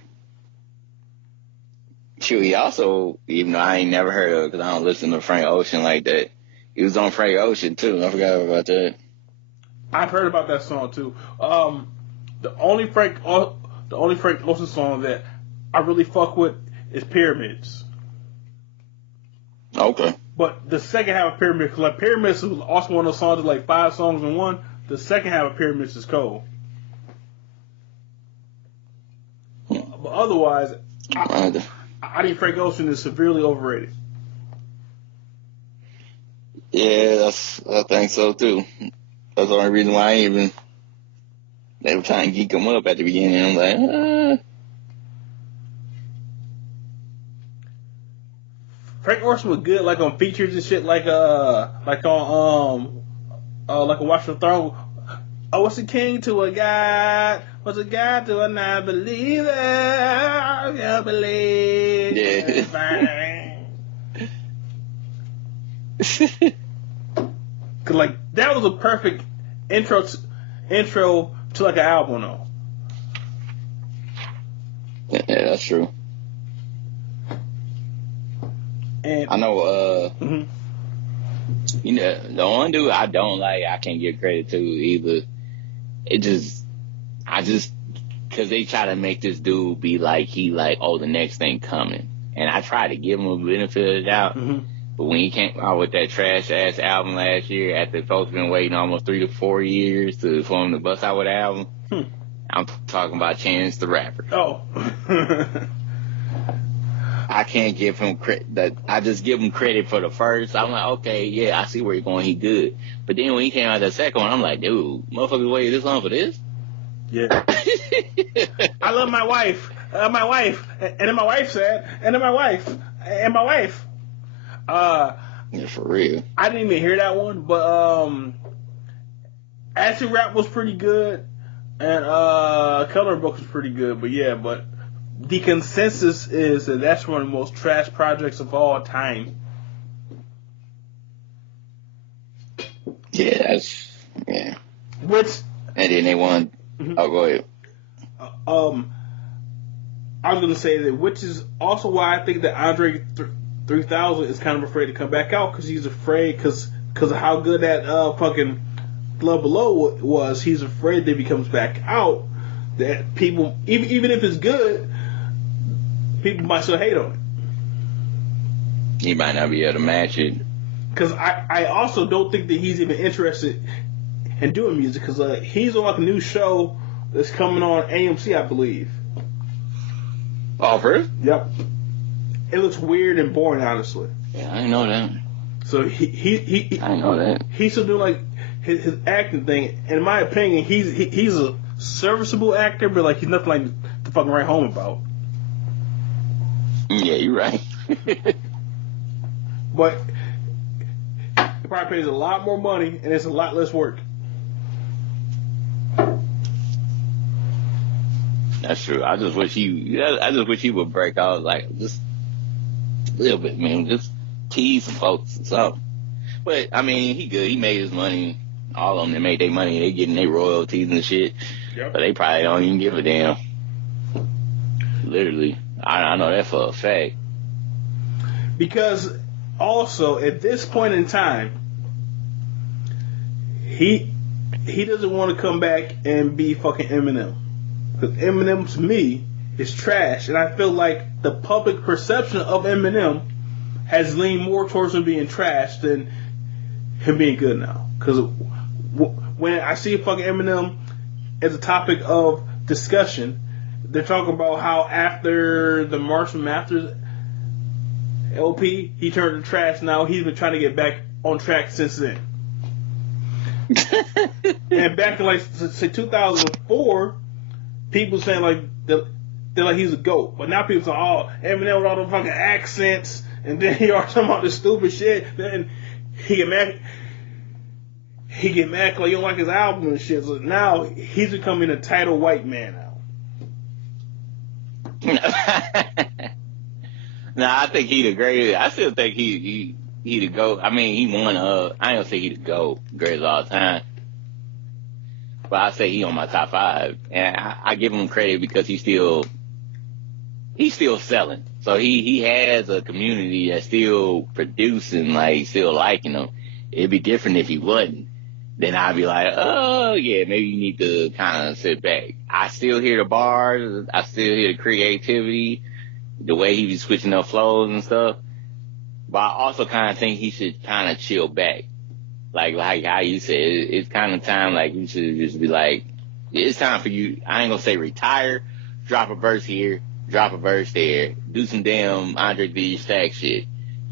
Shoot, he also, even though I ain't never heard of it because I don't listen to Frank Ocean like that, he was on Frank Ocean too. I forgot about that. I've heard about that song too. The only Frank Ocean song that I really fuck with is Pyramids. Okay. But the second half of Pyramids, because like Pyramids was also one of those songs that like 5 songs in one. The second half of Pyramids is cold. But otherwise, I think Frank Ocean is severely overrated. Yeah, I think so too. That's the only reason why they were trying to geek him up at the beginning. I'm like, Frank Ocean was good, like on features and shit, like on like a Watch the Throne. Oh, what's a king to a god? What's a god to a non-believer? You believe? Yeah. Cause like that was a perfect intro to like an album though. Yeah, that's true. And I know, you know, the one dude I don't like, I can't give credit to either. Cause they try to make this dude be like, the next thing coming. And I try to give him a benefit of the doubt. But when he came out with that trash ass album last year, after folks been waiting almost 3 to 4 years for him to bust out with an album, I'm talking about Chance the Rapper. Oh. I can't give him credit. I just give him credit for the first. I'm like, okay, yeah, I see where you're going. He good. But then when he came out the second one, I'm like, dude, motherfuckers waited this long for this? Yeah. I love my wife. My wife, and then my wife said, and then my wife, and my wife. Yeah, for real. I didn't even hear that one, but Acid Rap was pretty good, and Color Book was pretty good. But yeah, but the consensus is that that's one of the most trash projects of all time. Yeah, yeah. Which, and then they won. Mm-hmm. Oh, go ahead. I was gonna say that, which is also why I think that Andre 3000 is kind of afraid to come back out, because he's afraid because of how good that fucking Love Below was. He's afraid that if he comes back out, that people, even if it's good, people might still hate on it. He might not be able to match it. Because I also don't think that he's even interested in doing music, because he's on like a new show that's coming on AMC, I believe. Oh, really? Yep. It looks weird and boring, honestly. Yeah, I didn't know that. So I didn't know that. He's still doing like his acting thing. And in my opinion, he's a serviceable actor, but like he's nothing like to fucking write home about. Yeah, you're right. But it probably pays a lot more money and it's a lot less work. That's true. I just wish he would break out like just a little bit, man. Just tease some folks or something. But I mean, he good. He made his money. All of them that made their money, they getting their royalties and shit. Yep. But they probably don't even give a damn. Literally, I know that for a fact. Because also at this point in time, he doesn't want to come back and be fucking Eminem. Because Eminem, to me, is trash. And I feel like the public perception of Eminem has leaned more towards him being trash than him being good now. Because when I see fucking Eminem as a topic of discussion, they're talking about how after the Marshall Mathers LP, he turned to trash. Now he's been trying to get back on track since then. And back in, like, say 2004, people saying like they're like he's a GOAT, but now people say, oh, Eminem with all the fucking accents, and then he always talking about this stupid shit. Then he get mad like you don't like his album and shit. So now he's becoming a title white man now. Nah, I think he the greatest. I still think he the GOAT. I mean, he won. I ain't gonna say he the GOAT, greatest of all time. But I say he on my top 5, and I give him credit because he's still selling. So he has a community that's still producing, like still liking him. It'd be different if he wasn't. Then I'd be like, oh yeah, maybe you need to kind of sit back. I still hear the bars, I still hear the creativity, the way he be switching up flows and stuff. But I also kind of think he should kind of chill back. Like how you said, it's kind of time, like, you should just be like, it's time for you, I ain't gonna say retire, drop a verse here, drop a verse there, do some damn Andre 3 Stack shit.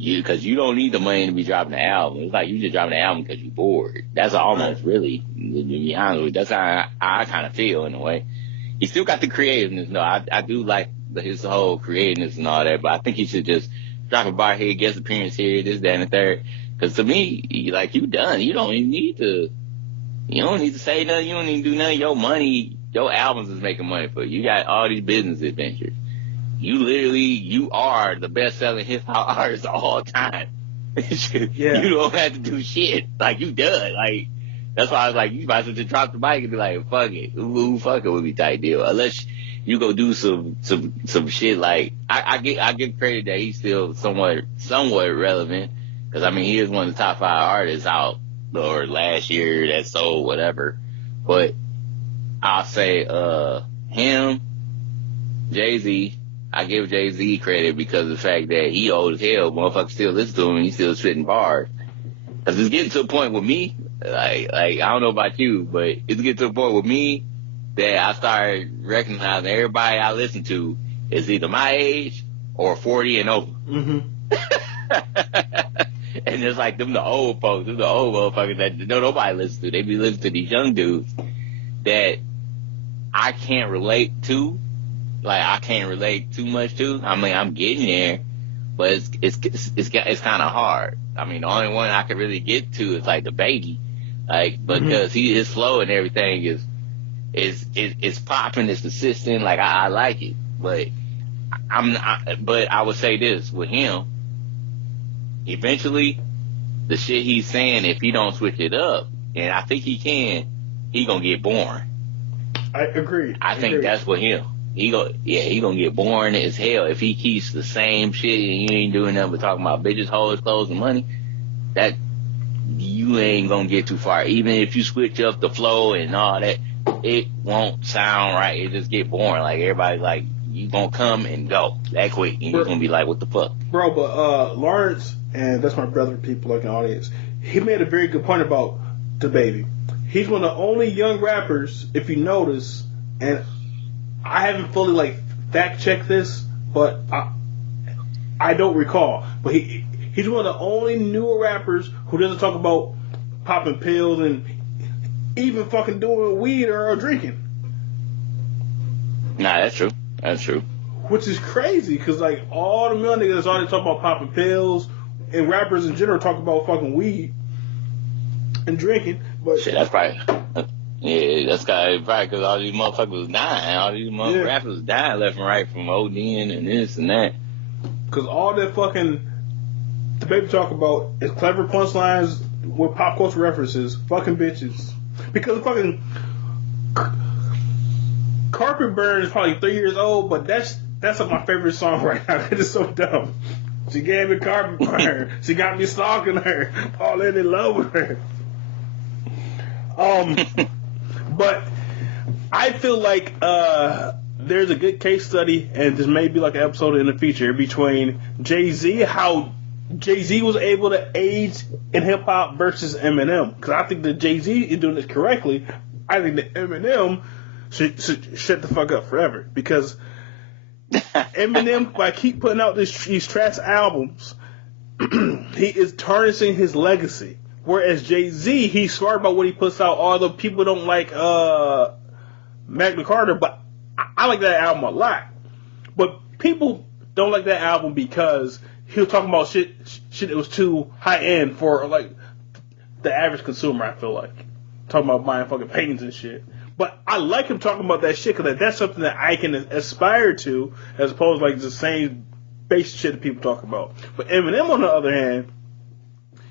Because you don't need the money to be dropping the album. It's like you just dropping the album because you're bored. That's almost really, to be honest with you, that's how I kind of feel in a way. He still got the creativeness, though. I do like his whole creativeness and all that, but I think he should just drop a bar here, guest appearance here, this, that, and the third. Because to me, like, you done. You don't even need to say nothing. You don't need to do nothing. Your money, your albums is making money for you. You got all these business adventures. You are the best-selling hip-hop artist of all time. Yeah. You don't have to do shit. Like, you done. Like, that's why I was like, you might as well just drop the mic and be like, fuck it. Ooh, fuck it would be tight deal. Unless you go do some shit like, I give credit that he's still somewhat relevant. Because, I mean, he is one of the top 5 artists out, or last year that sold whatever. But I'll say him, Jay-Z. I give Jay-Z credit because of the fact that he old as hell. Motherfuckers still listen to him and he's still spitting bars. Because it's getting to a point with me, like I don't know about you, but it's getting to a point with me that I started recognizing everybody I listen to is either my age or 40 and over. Mm-hmm. And it's like them the old folks, them the old motherfuckers that nobody listens to. They be listening to these young dudes that I can't relate to like I can't relate too much to. I mean, I'm getting there, but it's kind of hard. I mean, the only one I could really get to is like the baby, like because his flow and everything is popping, it's consistent. Like I like it, but but I would say this with him. Eventually, the shit he's saying, if he don't switch it up, and I think he gonna get boring. I agree. I think that's what him. He gonna get boring as hell if he keeps the same shit and he ain't doing nothing but talking about bitches, hoes, clothes, and money. That you ain't gonna get too far. Even if you switch up the flow and all that, it won't sound right. It just get boring. Like everybody's like, you gonna come and go that quick, and you're gonna be like, what the fuck, bro? But Lawrence, and that's my brother. People like in the audience, he made a very good point about the baby. He's one of the only young rappers, if you notice, and I haven't fully like fact checked this, but I don't recall. But he's one of the only newer rappers who doesn't talk about popping pills and even fucking doing weed or drinking. Nah, that's true. That's true. Which is crazy, because like all the male niggas already talk about popping pills, and rappers in general talk about fucking weed and drinking. But shit, that's probably because all these motherfuckers was dying. All these motherfuckers rappers was dying left and right from ODing and this and that. Because all that fucking the baby talk about is clever punchlines with pop culture references, fucking bitches. Because fucking Carpet Burn is probably 3 years old, but that's like my favorite song right now. It is so dumb. She gave me carpet burn. She got me stalking her. All in love with her. But I feel like there's a good case study, and this may be like an episode in the future, between Jay-Z, how Jay-Z was able to age in hip-hop versus Eminem. Because I think that Jay-Z is doing this correctly. I think that Eminem should shut the fuck up forever. Because Eminem, by keep putting out these trash albums, he is tarnishing his legacy. Whereas Jay-Z, he's smart about what he puts out, although people don't like Magna Carta, but I like that album a lot. But people don't like that album because he was talking about shit that was too high end for like the average consumer, I feel like. Talking about buying fucking paintings and shit. But I like him talking about that shit because that's something that I can aspire to, as opposed to like the same basic shit that people talk about. But Eminem, on the other hand,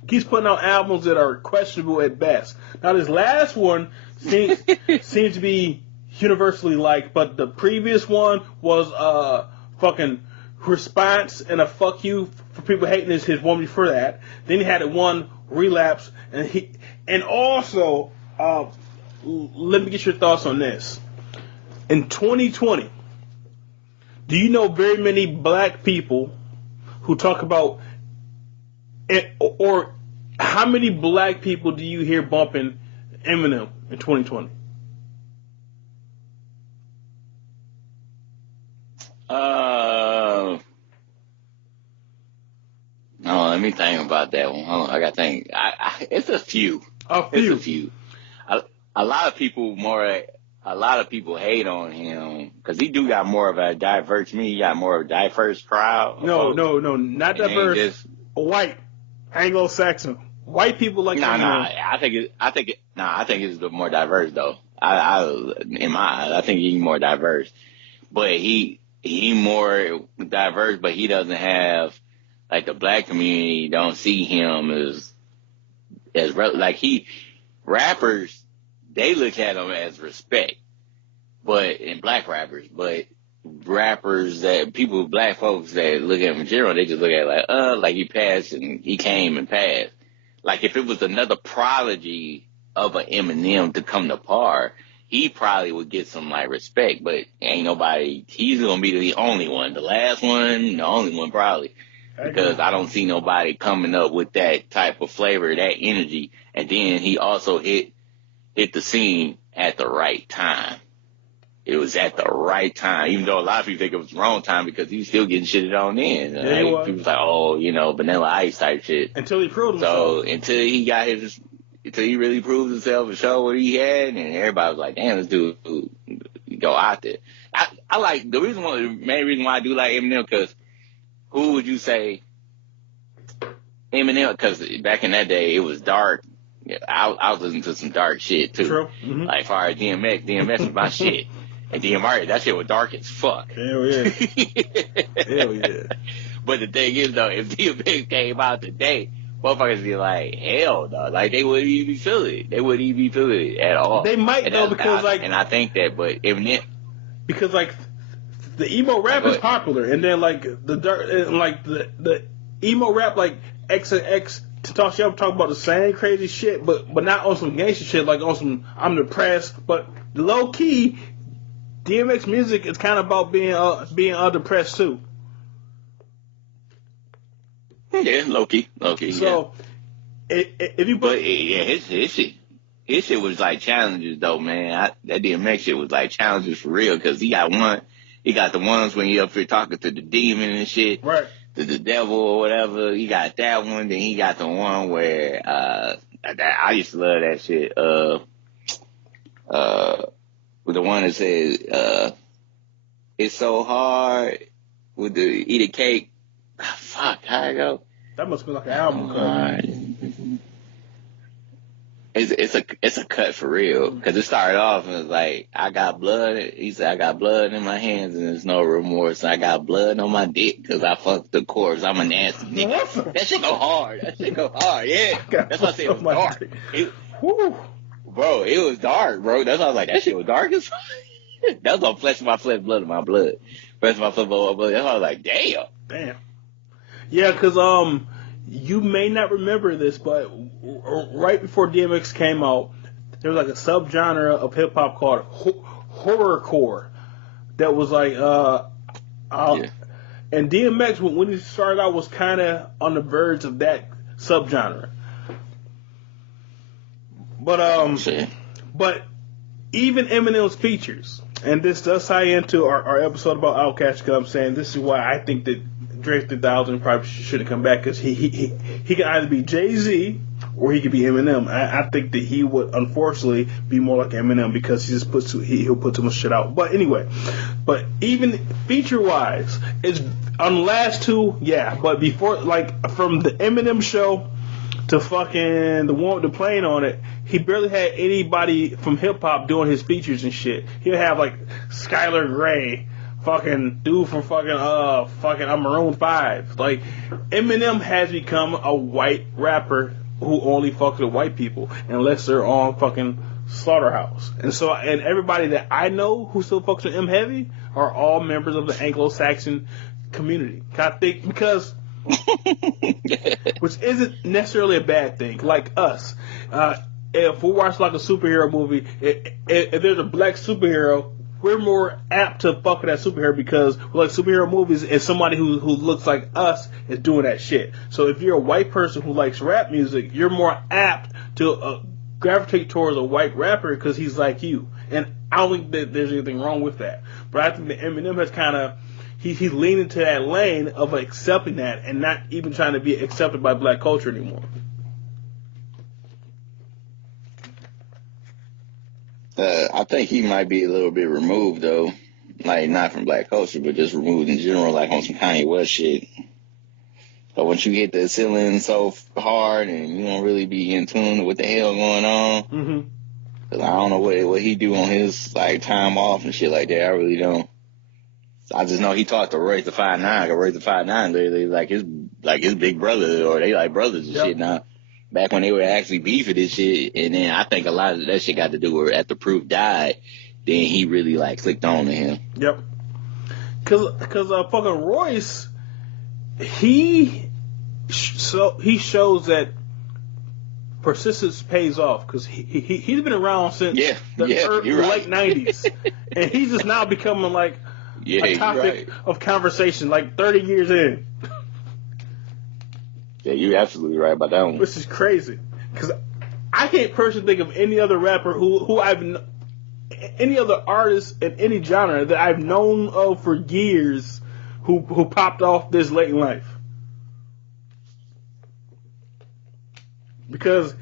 he's putting out albums that are questionable at best. Now, this last one seems to be universally liked, but the previous one was fucking response and a fuck you for people hating his woman for that. Then he had one relapse, and also let me get your thoughts on this. In 2020, do you know very many black people who talk about or how many black people do you hear bumping Eminem in 2020? No, let me think about that one. Hold on, I gotta think. It's a few. It's a few. A lot of people hate on him because he do got more of a diverse. He got more of a diverse crowd. No, not diverse. White, Anglo-Saxon. White people like I think it's more diverse though. In my eyes, I think he's more diverse, but he more diverse, but he doesn't have like the black community don't see him as like rappers. They look at him as respect, in black rappers, but rappers black folks that look at him in general, they just look at it like he passed and he came and passed. Like if it was another prodigy of an Eminem to come to par, he probably would get some like respect, but ain't nobody, he's going to be the only one. The last one, the only one probably, because I don't see nobody coming up with that type of flavor, that energy. And then he also hit the scene at the right time. It was at the right time, even though a lot of people think it was the wrong time because he was still getting shitted on then. Yeah, people was like, Vanilla Ice type shit. Until he proved himself. So until he really proved himself and showed what he had, and everybody was like, damn, this dude go out there. I like the main reason why I do like Eminem, because who would you say Eminem? Because back in that day, it was dark. I was listening to some dark shit too. True. Mm-hmm. Like, far as DMX was my shit. And DMR, that shit was dark as fuck. Hell yeah. Hell yeah. But the thing is, though, if DMX came out today, motherfuckers be like, hell no. Like, they wouldn't even be feeling it. They wouldn't even be feeling it at all. They might, though, because, like... And I think that, but Eminem... Because, like, the emo rap is popular. And then, like, the emo rap, like, X and X... talk about the same crazy shit, but not on some gangster shit, like on some I'm depressed. But low key, DMX music is kind of about being depressed too. Yeah, low key. So, if you put, but yeah, his shit was like challenges though, man. That DMX shit was like challenges for real, because he got the ones when he up here talking to the demon and shit. Right. The devil or whatever. He got that one. Then he got the one where I used to love that shit. With the one that says it's so hard with the eat a cake. Fuck, how it go? That must be like an album cover. It's a cut for real, because it started off and it was like, I got blood. He said, I got blood in my hands and there's no remorse. I got blood on my dick because I fucked the corpse. I'm a nasty nigga. That shit go hard. Yeah. That's why I said it was dark. Bro, it was dark, bro. That's why I was like, that shit was dark as fuck. That was on flesh of my flesh, blood of my blood. Flesh of my flesh, blood of my blood. That's why I was like, damn. Yeah, because you may not remember this, but right before DMX came out, there was like a subgenre of hip hop called horrorcore. That was like, and DMX when he started out was kind of on the verge of that subgenre. But even Eminem's features, and this does tie into our episode about OutKast, because I'm saying this is why I think that Drake 3000 probably shouldn't come back, because he can either be Jay-Z or he could be Eminem. I think that he would unfortunately be more like Eminem, because he just he'll put too much shit out. But anyway, but even feature wise, it's on the last two, yeah. But before, like from the Eminem show to fucking the one with the plane on it, he barely had anybody from hip hop doing his features and shit. He'll have like Skylar Grey, fucking dude from fucking I'm Maroon 5. Like, Eminem has become a white rapper who only fucks with white people unless they're on fucking Slaughterhouse. And everybody that I know who still fucks with M Heavy are all members of the Anglo-Saxon community. I think because which isn't necessarily a bad thing. Like us, if we watch like a superhero movie, if there's a black superhero, we're more apt to fuck with that superhero because we like superhero movies, and somebody who looks like us is doing that shit. So if you're a white person who likes rap music, you're more apt to gravitate towards a white rapper because he's like you. And I don't think that there's anything wrong with that. But I think that Eminem has kind of he's leaning to that lane of accepting that and not even trying to be accepted by black culture anymore. I think he might be a little bit removed, though. Like, not from black culture, but just removed in general, like on some Kanye West shit. So once you hit the ceiling so hard and you don't really be in tune with what the hell going on, cause I don't know what he do on his like time off and shit like that. I really don't. I just know he talked to Royce the 5'9", cause Royce the 5'9" literally like his big brother, or they like brothers and shit now. Back when they were actually beefing this shit, and then I think a lot of that shit got to do with after Proof died, then he really like clicked on to him. Yep. Cause fucking Royce, he shows that persistence pays off, because he's been around since the late 90s, and he's just now becoming like a topic of conversation like 30 years in. Yeah, you're absolutely right about that one. Which is crazy, because I can't personally think of any other rapper any other artist in any genre that I've known of for years who popped off this late in life. Because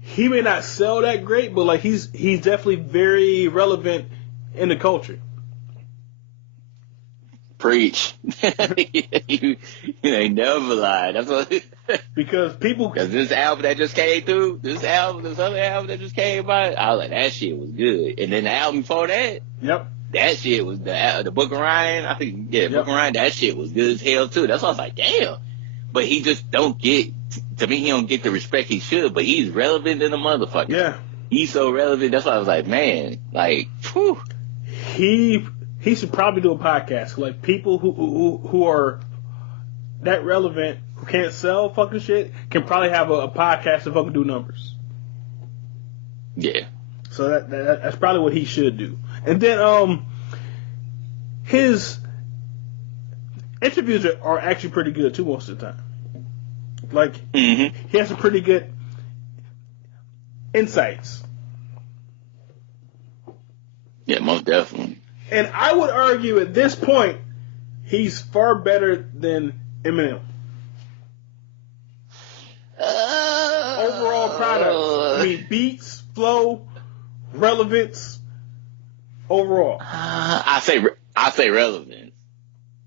he may not sell that great, but like he's definitely very relevant in the culture. Preach. you ain't never lied. That's what. Because Because this album that just came through, this other album that just came out, I was like, that shit was good. And then the album before that, yep, that shit was the Book of Ryan. I think, yeah, Book of Ryan. That shit was good as hell too. That's why I was like, damn. But he just don't get. To me, he don't get the respect he should. But he's relevant in a motherfucker. Yeah, he's so relevant. That's why I was like, man, like, whew. He should probably do a podcast. Like, people who are that relevant, who can't sell fucking shit, can probably have a podcast to fucking do numbers. Yeah. So that's probably what he should do. And then his interviews are actually pretty good too most of the time. Like, he has some pretty good insights. Yeah, most definitely. And I would argue at this point, he's far better than Eminem. Overall products. I mean, beats, flow, relevance, overall. I say relevance.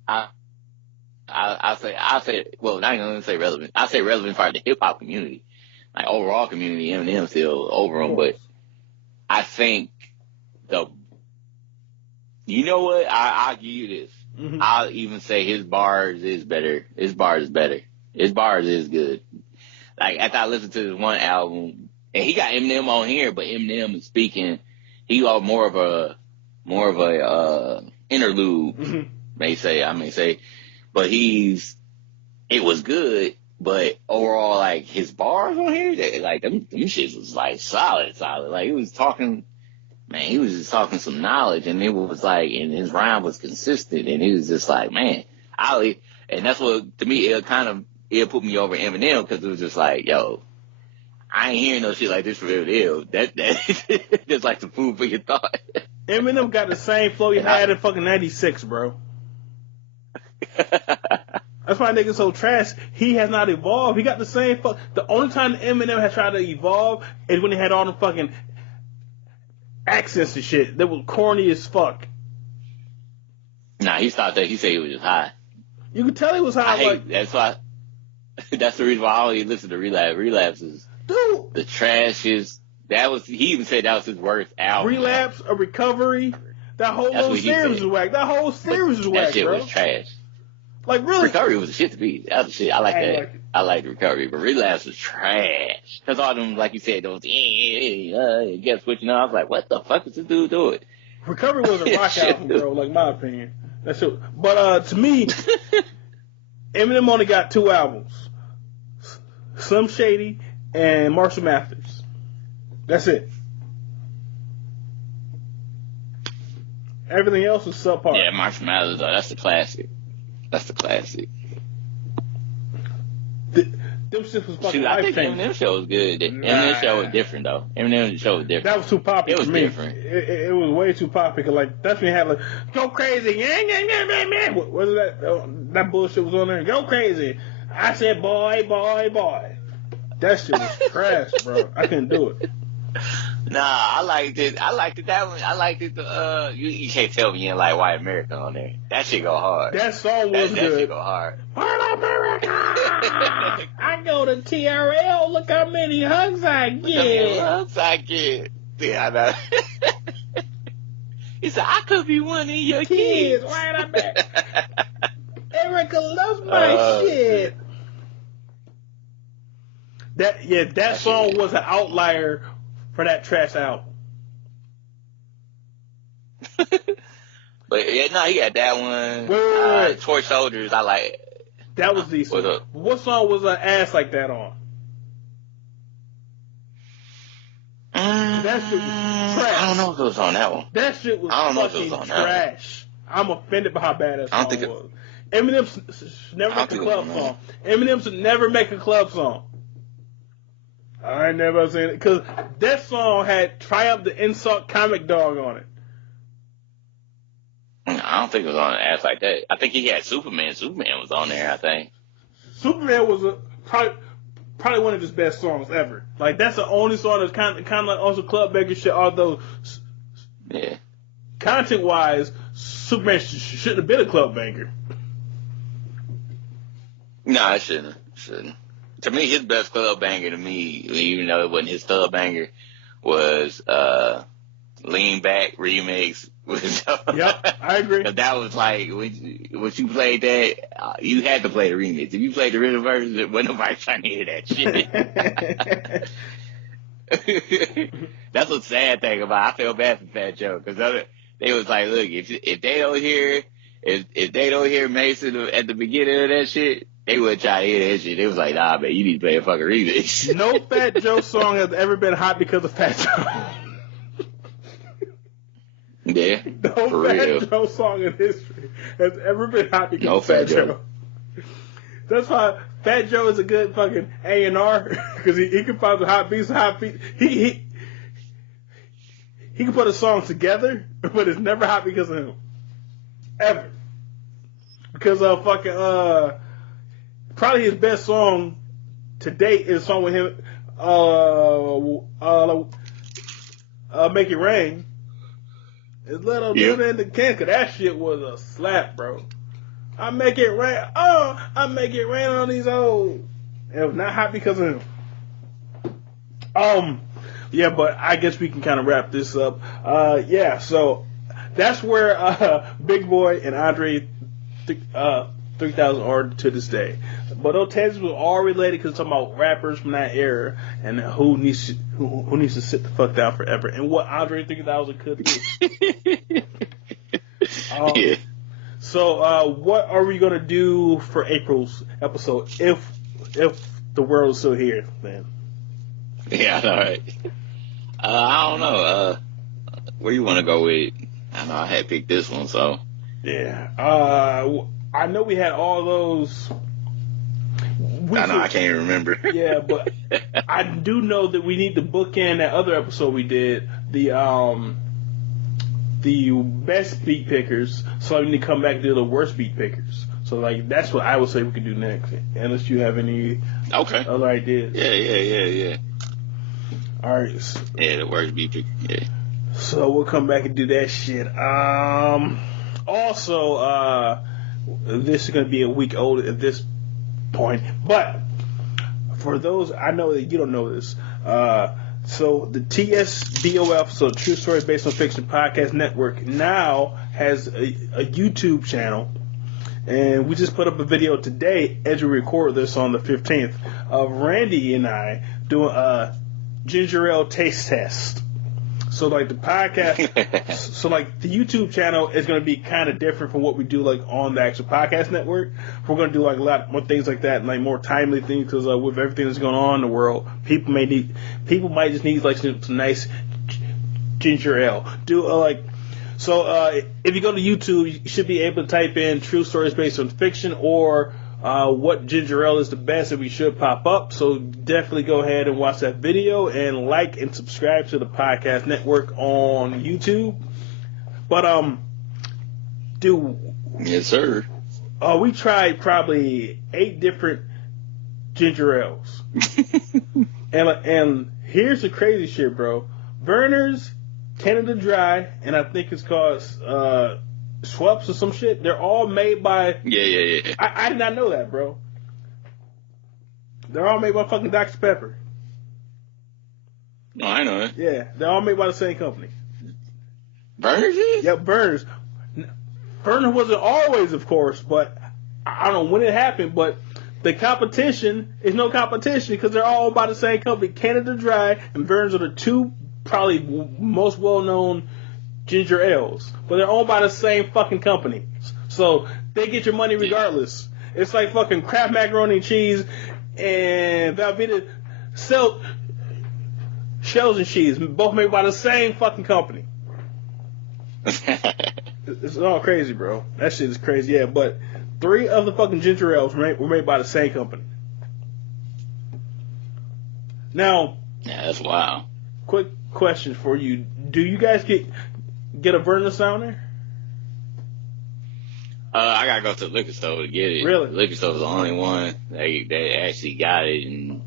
I say, well, not even gonna say relevant. I say relevant for the hip hop community, like overall community. Eminem still over him, but I think you know what? I'll give you this. Mm-hmm. I'll even say his bars is better. His bars is better. His bars is good. Like, after I listened to this one album, and he got Eminem on here, but Eminem is speaking. He got more of a interlude, I may say, but it was good. But overall, like, his bars on here, them shits was like solid. Like, he was just talking some knowledge, and it was like, and his rhyme was consistent, and he was just like, man, and that's what, to me, it put me over Eminem, because it was just like, yo, I ain't hearing no shit like this for real. That just like the food for your thought. Eminem got the same flow he had in fucking 96, bro. That's why niggas so trash. He has not evolved. He got the same The only time Eminem has tried to evolve is when he had all the fucking accents and shit that was corny as fuck. Nah, he stopped that. He said he was just high. You could tell he was high. That's the reason why I don't even listen to Relapse. Relapse is the trashiest. He even said that was his worst album. Relapse, A Recovery, that whole little series was whack. That whole series was whack, that shit bro. Was trash. Like, really? Recovery was the shit to me. That was the shit. I like that. I like Recovery, but Relapse was trash. Because all them, like you said, those kept switching on. I was like, what the fuck is this dude doing? Recovery was a rock album, bro, like, my opinion. That's it. But to me, Eminem only got 2 albums. Slim Shady and Marshall Mathers. That's it. Everything else is subpar. Yeah, Marshall Mathers, that's the classic. That's the classic. Them shit was fucking I think Eminem show was good. Eminem show was different, though. Eminem show was different. That was too popular. It was different. It was way too popular. Like, that's when you had, like, go crazy. What was that? That bullshit was on there. Go crazy. I said, boy. That shit was trash, bro. I couldn't do it. Nah, I liked it. That one. I liked it. You can't tell me you didn't like White America on there. That shit go hard. That song was good. That shit go hard. White America! I go to TRL. Look how many hugs I get. Yeah, I know. He said, I could be one of your kids. White America. Erica loves my shit. That song was an outlier for that trash album. But yeah, no, he got that one. Toy Soldiers, I like. That was decent. What song was an ass like that on? That shit was trash. I don't know if it was on that one. That shit was fucking trash. I'm offended by how bad that song was. Eminem should never make a club song. Eminem should never make a club song. I ain't never seen it. Because that song had Triumph the Insult Comic Dog on it. I don't think it was on an ass like that. I think he had Superman. Superman was on there, I think. Superman was probably one of his best songs ever. Like, that's the only song that's kind of like also Club Baker shit, although content-wise, Superman shouldn't have been a club banger. No, it shouldn't. To me, his best club banger to me, even though it wasn't his club banger, was Lean Back remix. Yep, I agree. That was like, when you played that, you had to play the remix. If you played the original version, there wasn't nobody trying to hear that shit. That's the sad thing about it. I feel bad for Fat Joe, because they was like, look, if they don't hear Mason at the beginning of that shit, they wouldn't try to hear that shit. They was like, nah, man, you need to play a fucking remix. No Fat Joe song has ever been hot because of Fat Joe. Yeah, No Fat Joe song in history has ever been hot because of Fat Joe. That's why Fat Joe is a good fucking A&R, because he can find the hot beats. He can put a song together, but it's never hot because of him. Ever. Because probably his best song to date is a song with him, Make It Rain. It's little dude in the can, cause that shit was a slap, bro. I make it rain. Oh, I make it rain on these old. It was not hot because of him. Yeah, but I guess we can kind of wrap this up. Yeah, so that's where Big Boy and Andre 3000 are to this day. But those tangents were all related because talking about rappers from that era and who needs to sit the fuck down forever and what Andre 3000 could do. Yeah. So what are we gonna do for April's episode if the world is still here, man? Yeah, all right. I don't know. Where you want to go with? I know I had picked this one, so. Yeah. I know we had all those. I can't even remember. Yeah, but I do know that we need to bookend that other episode we did, the best beat pickers, so we need to come back and do the worst beat pickers. So like that's what I would say we could do next, unless you have any other ideas. Yeah. All right. Yeah, the worst beat picker. Yeah. So we'll come back and do that shit. Also, this is going to be a week old at this point, but for those, I know that you don't know this. So the TSBOF, so True Story Based on Fiction Podcast Network, now has a YouTube channel, and we just put up a video today as we record this on the 15th of Randy and I doing a ginger ale taste test. So like the podcast, so like the YouTube channel is going to be kind of different from what we do like on the actual podcast network. We're going to do like a lot more things like that, and like more timely things, because with everything that's going on in the world, people might just need like some nice ginger ale. If you go to YouTube, you should be able to type in True Stories Based on Fiction or what ginger ale is the best, and we should pop up. So definitely go ahead and watch that video and like and subscribe to the podcast network on YouTube. But yes, sir. We tried probably 8 different ginger ales, and here's the crazy shit, bro. Verner's, Canada Dry, and I think it's called Schweppes or some shit. They're all made by. Yeah. I did not know that, bro. They're all made by fucking Dr. Pepper. No, I know it. Yeah, they're all made by the same company. Burners is? Yep, Burners. Burner wasn't always, of course, but I don't know when it happened, but the competition is no competition because they're all by the same company. Canada Dry and Burners are the two probably most well-known ginger ales, but they're owned by the same fucking company, so they get your money regardless. It's like fucking Kraft macaroni and cheese and Velveeta Shells and Cheese, both made by the same fucking company. It's all crazy, bro. That shit is crazy. Yeah, but 3 of the fucking ginger ales were made by the same company. Now, yeah, that's wild. Quick question for you: do you guys get a Verner's down there? I gotta go to the liquor store to get it. Really? The liquor store was the only one they actually got it, and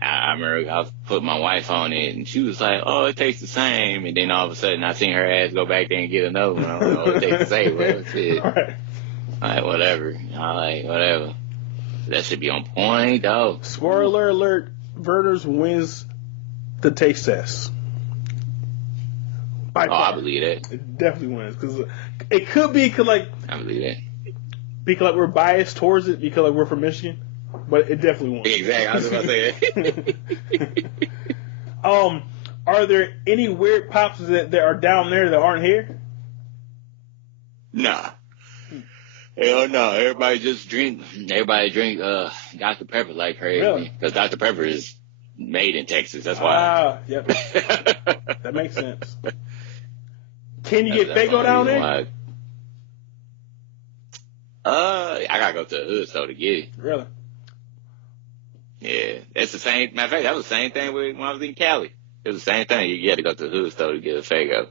I remember I put my wife on it, and she was like, "Oh, it tastes the same." And then all of a sudden, I seen her ass go back there and get another one. I'm like, "Oh, it tastes the same." Well, shit. Right. Like, whatever. I'm like, whatever. That should be on point, though. Spoiler alert: Verner's wins the taste test. By far. I believe that. It definitely wins because it could be I believe that. because like we're biased towards it because like we're from Michigan, but it definitely wins. Exactly. I was about to say that. Are there any weird pops that are down there that aren't here? Nah. Hell no. Everybody drink Dr. Pepper like crazy. Really? Because Dr. Pepper is made in Texas. That's why. Yep. That makes sense. Can you get Faygo down there? Why. I gotta go to the hood store to get it. Really? Yeah. That's the same. Matter of fact, that was the same thing when I was in Cali. It was the same thing. You had to go to the hood store to get a Faygo.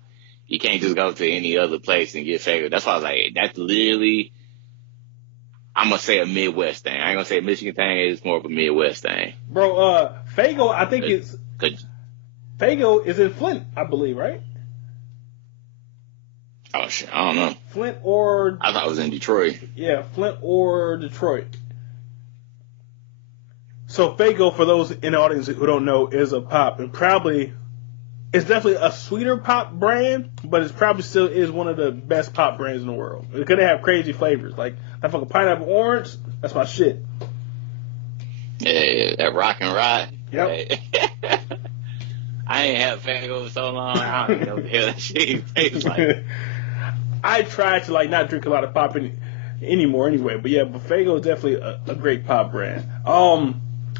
You can't just go to any other place and get Faygo. That's why I was like, that's literally, I'm gonna say a Midwest thing. I ain't gonna say a Michigan thing. It's more of a Midwest thing. Bro, Faygo, I think Faygo is in Flint, I believe, right? Oh shit, I don't know. Flint or I thought it was in Detroit. Yeah, Flint or Detroit. So Faygo, for those in the audience who don't know, is a pop, and probably it's definitely a sweeter pop brand, but it probably still is one of the best pop brands in the world. It's gonna have crazy flavors, like that fucking pineapple orange. That's my shit. Yeah, that rock and ride. Yep. I ain't had Faygo in so long. I don't know what the hell that shit tastes like. I try to like not drink a lot of pop anymore anyway, but yeah, but Faygo is definitely a great pop brand.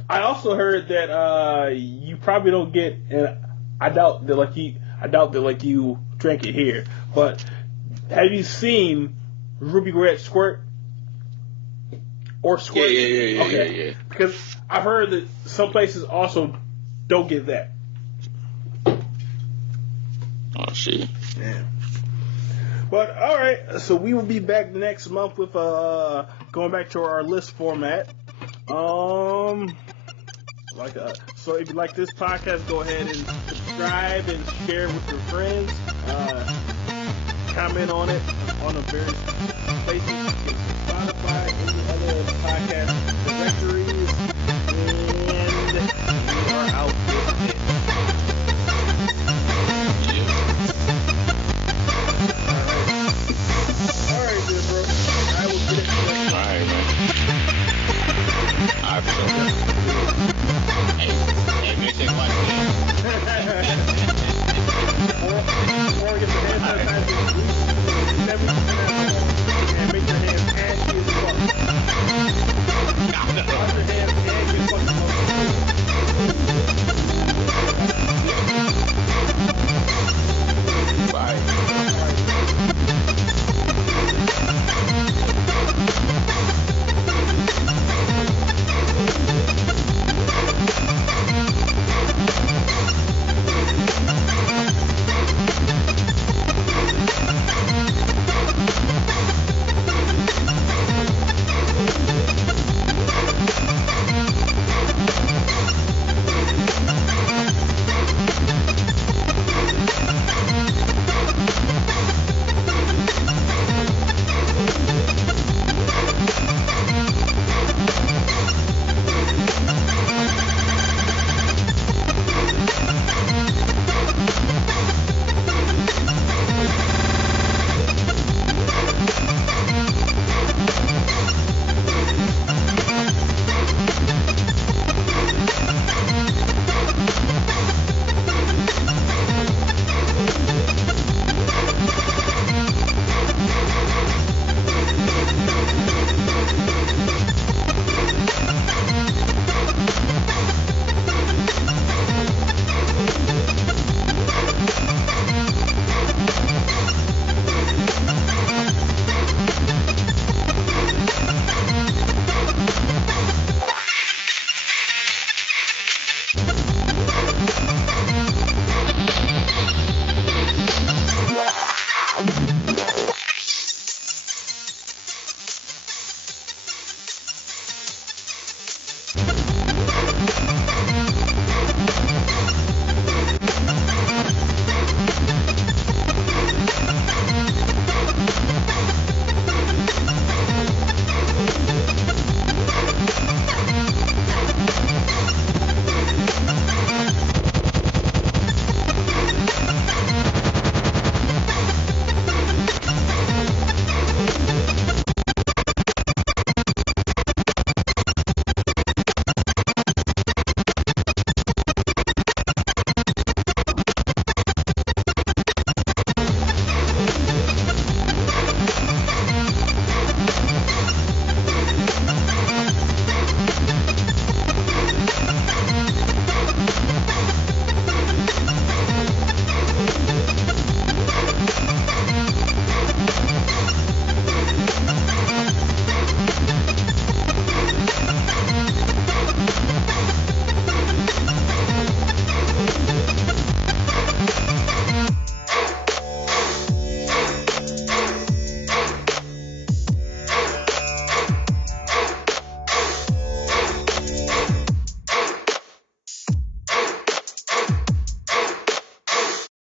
I also heard that you probably don't get, and I doubt that you drank it here, but have you seen Ruby Red Squirt or Squirt? Yeah. Okay. Yeah. Because I've heard that some places also don't get that. Oh shit. Yeah. But all right, so we will be back next month with going back to our list format. So if you like this podcast, go ahead and subscribe and share with your friends. Comment on it on the various places.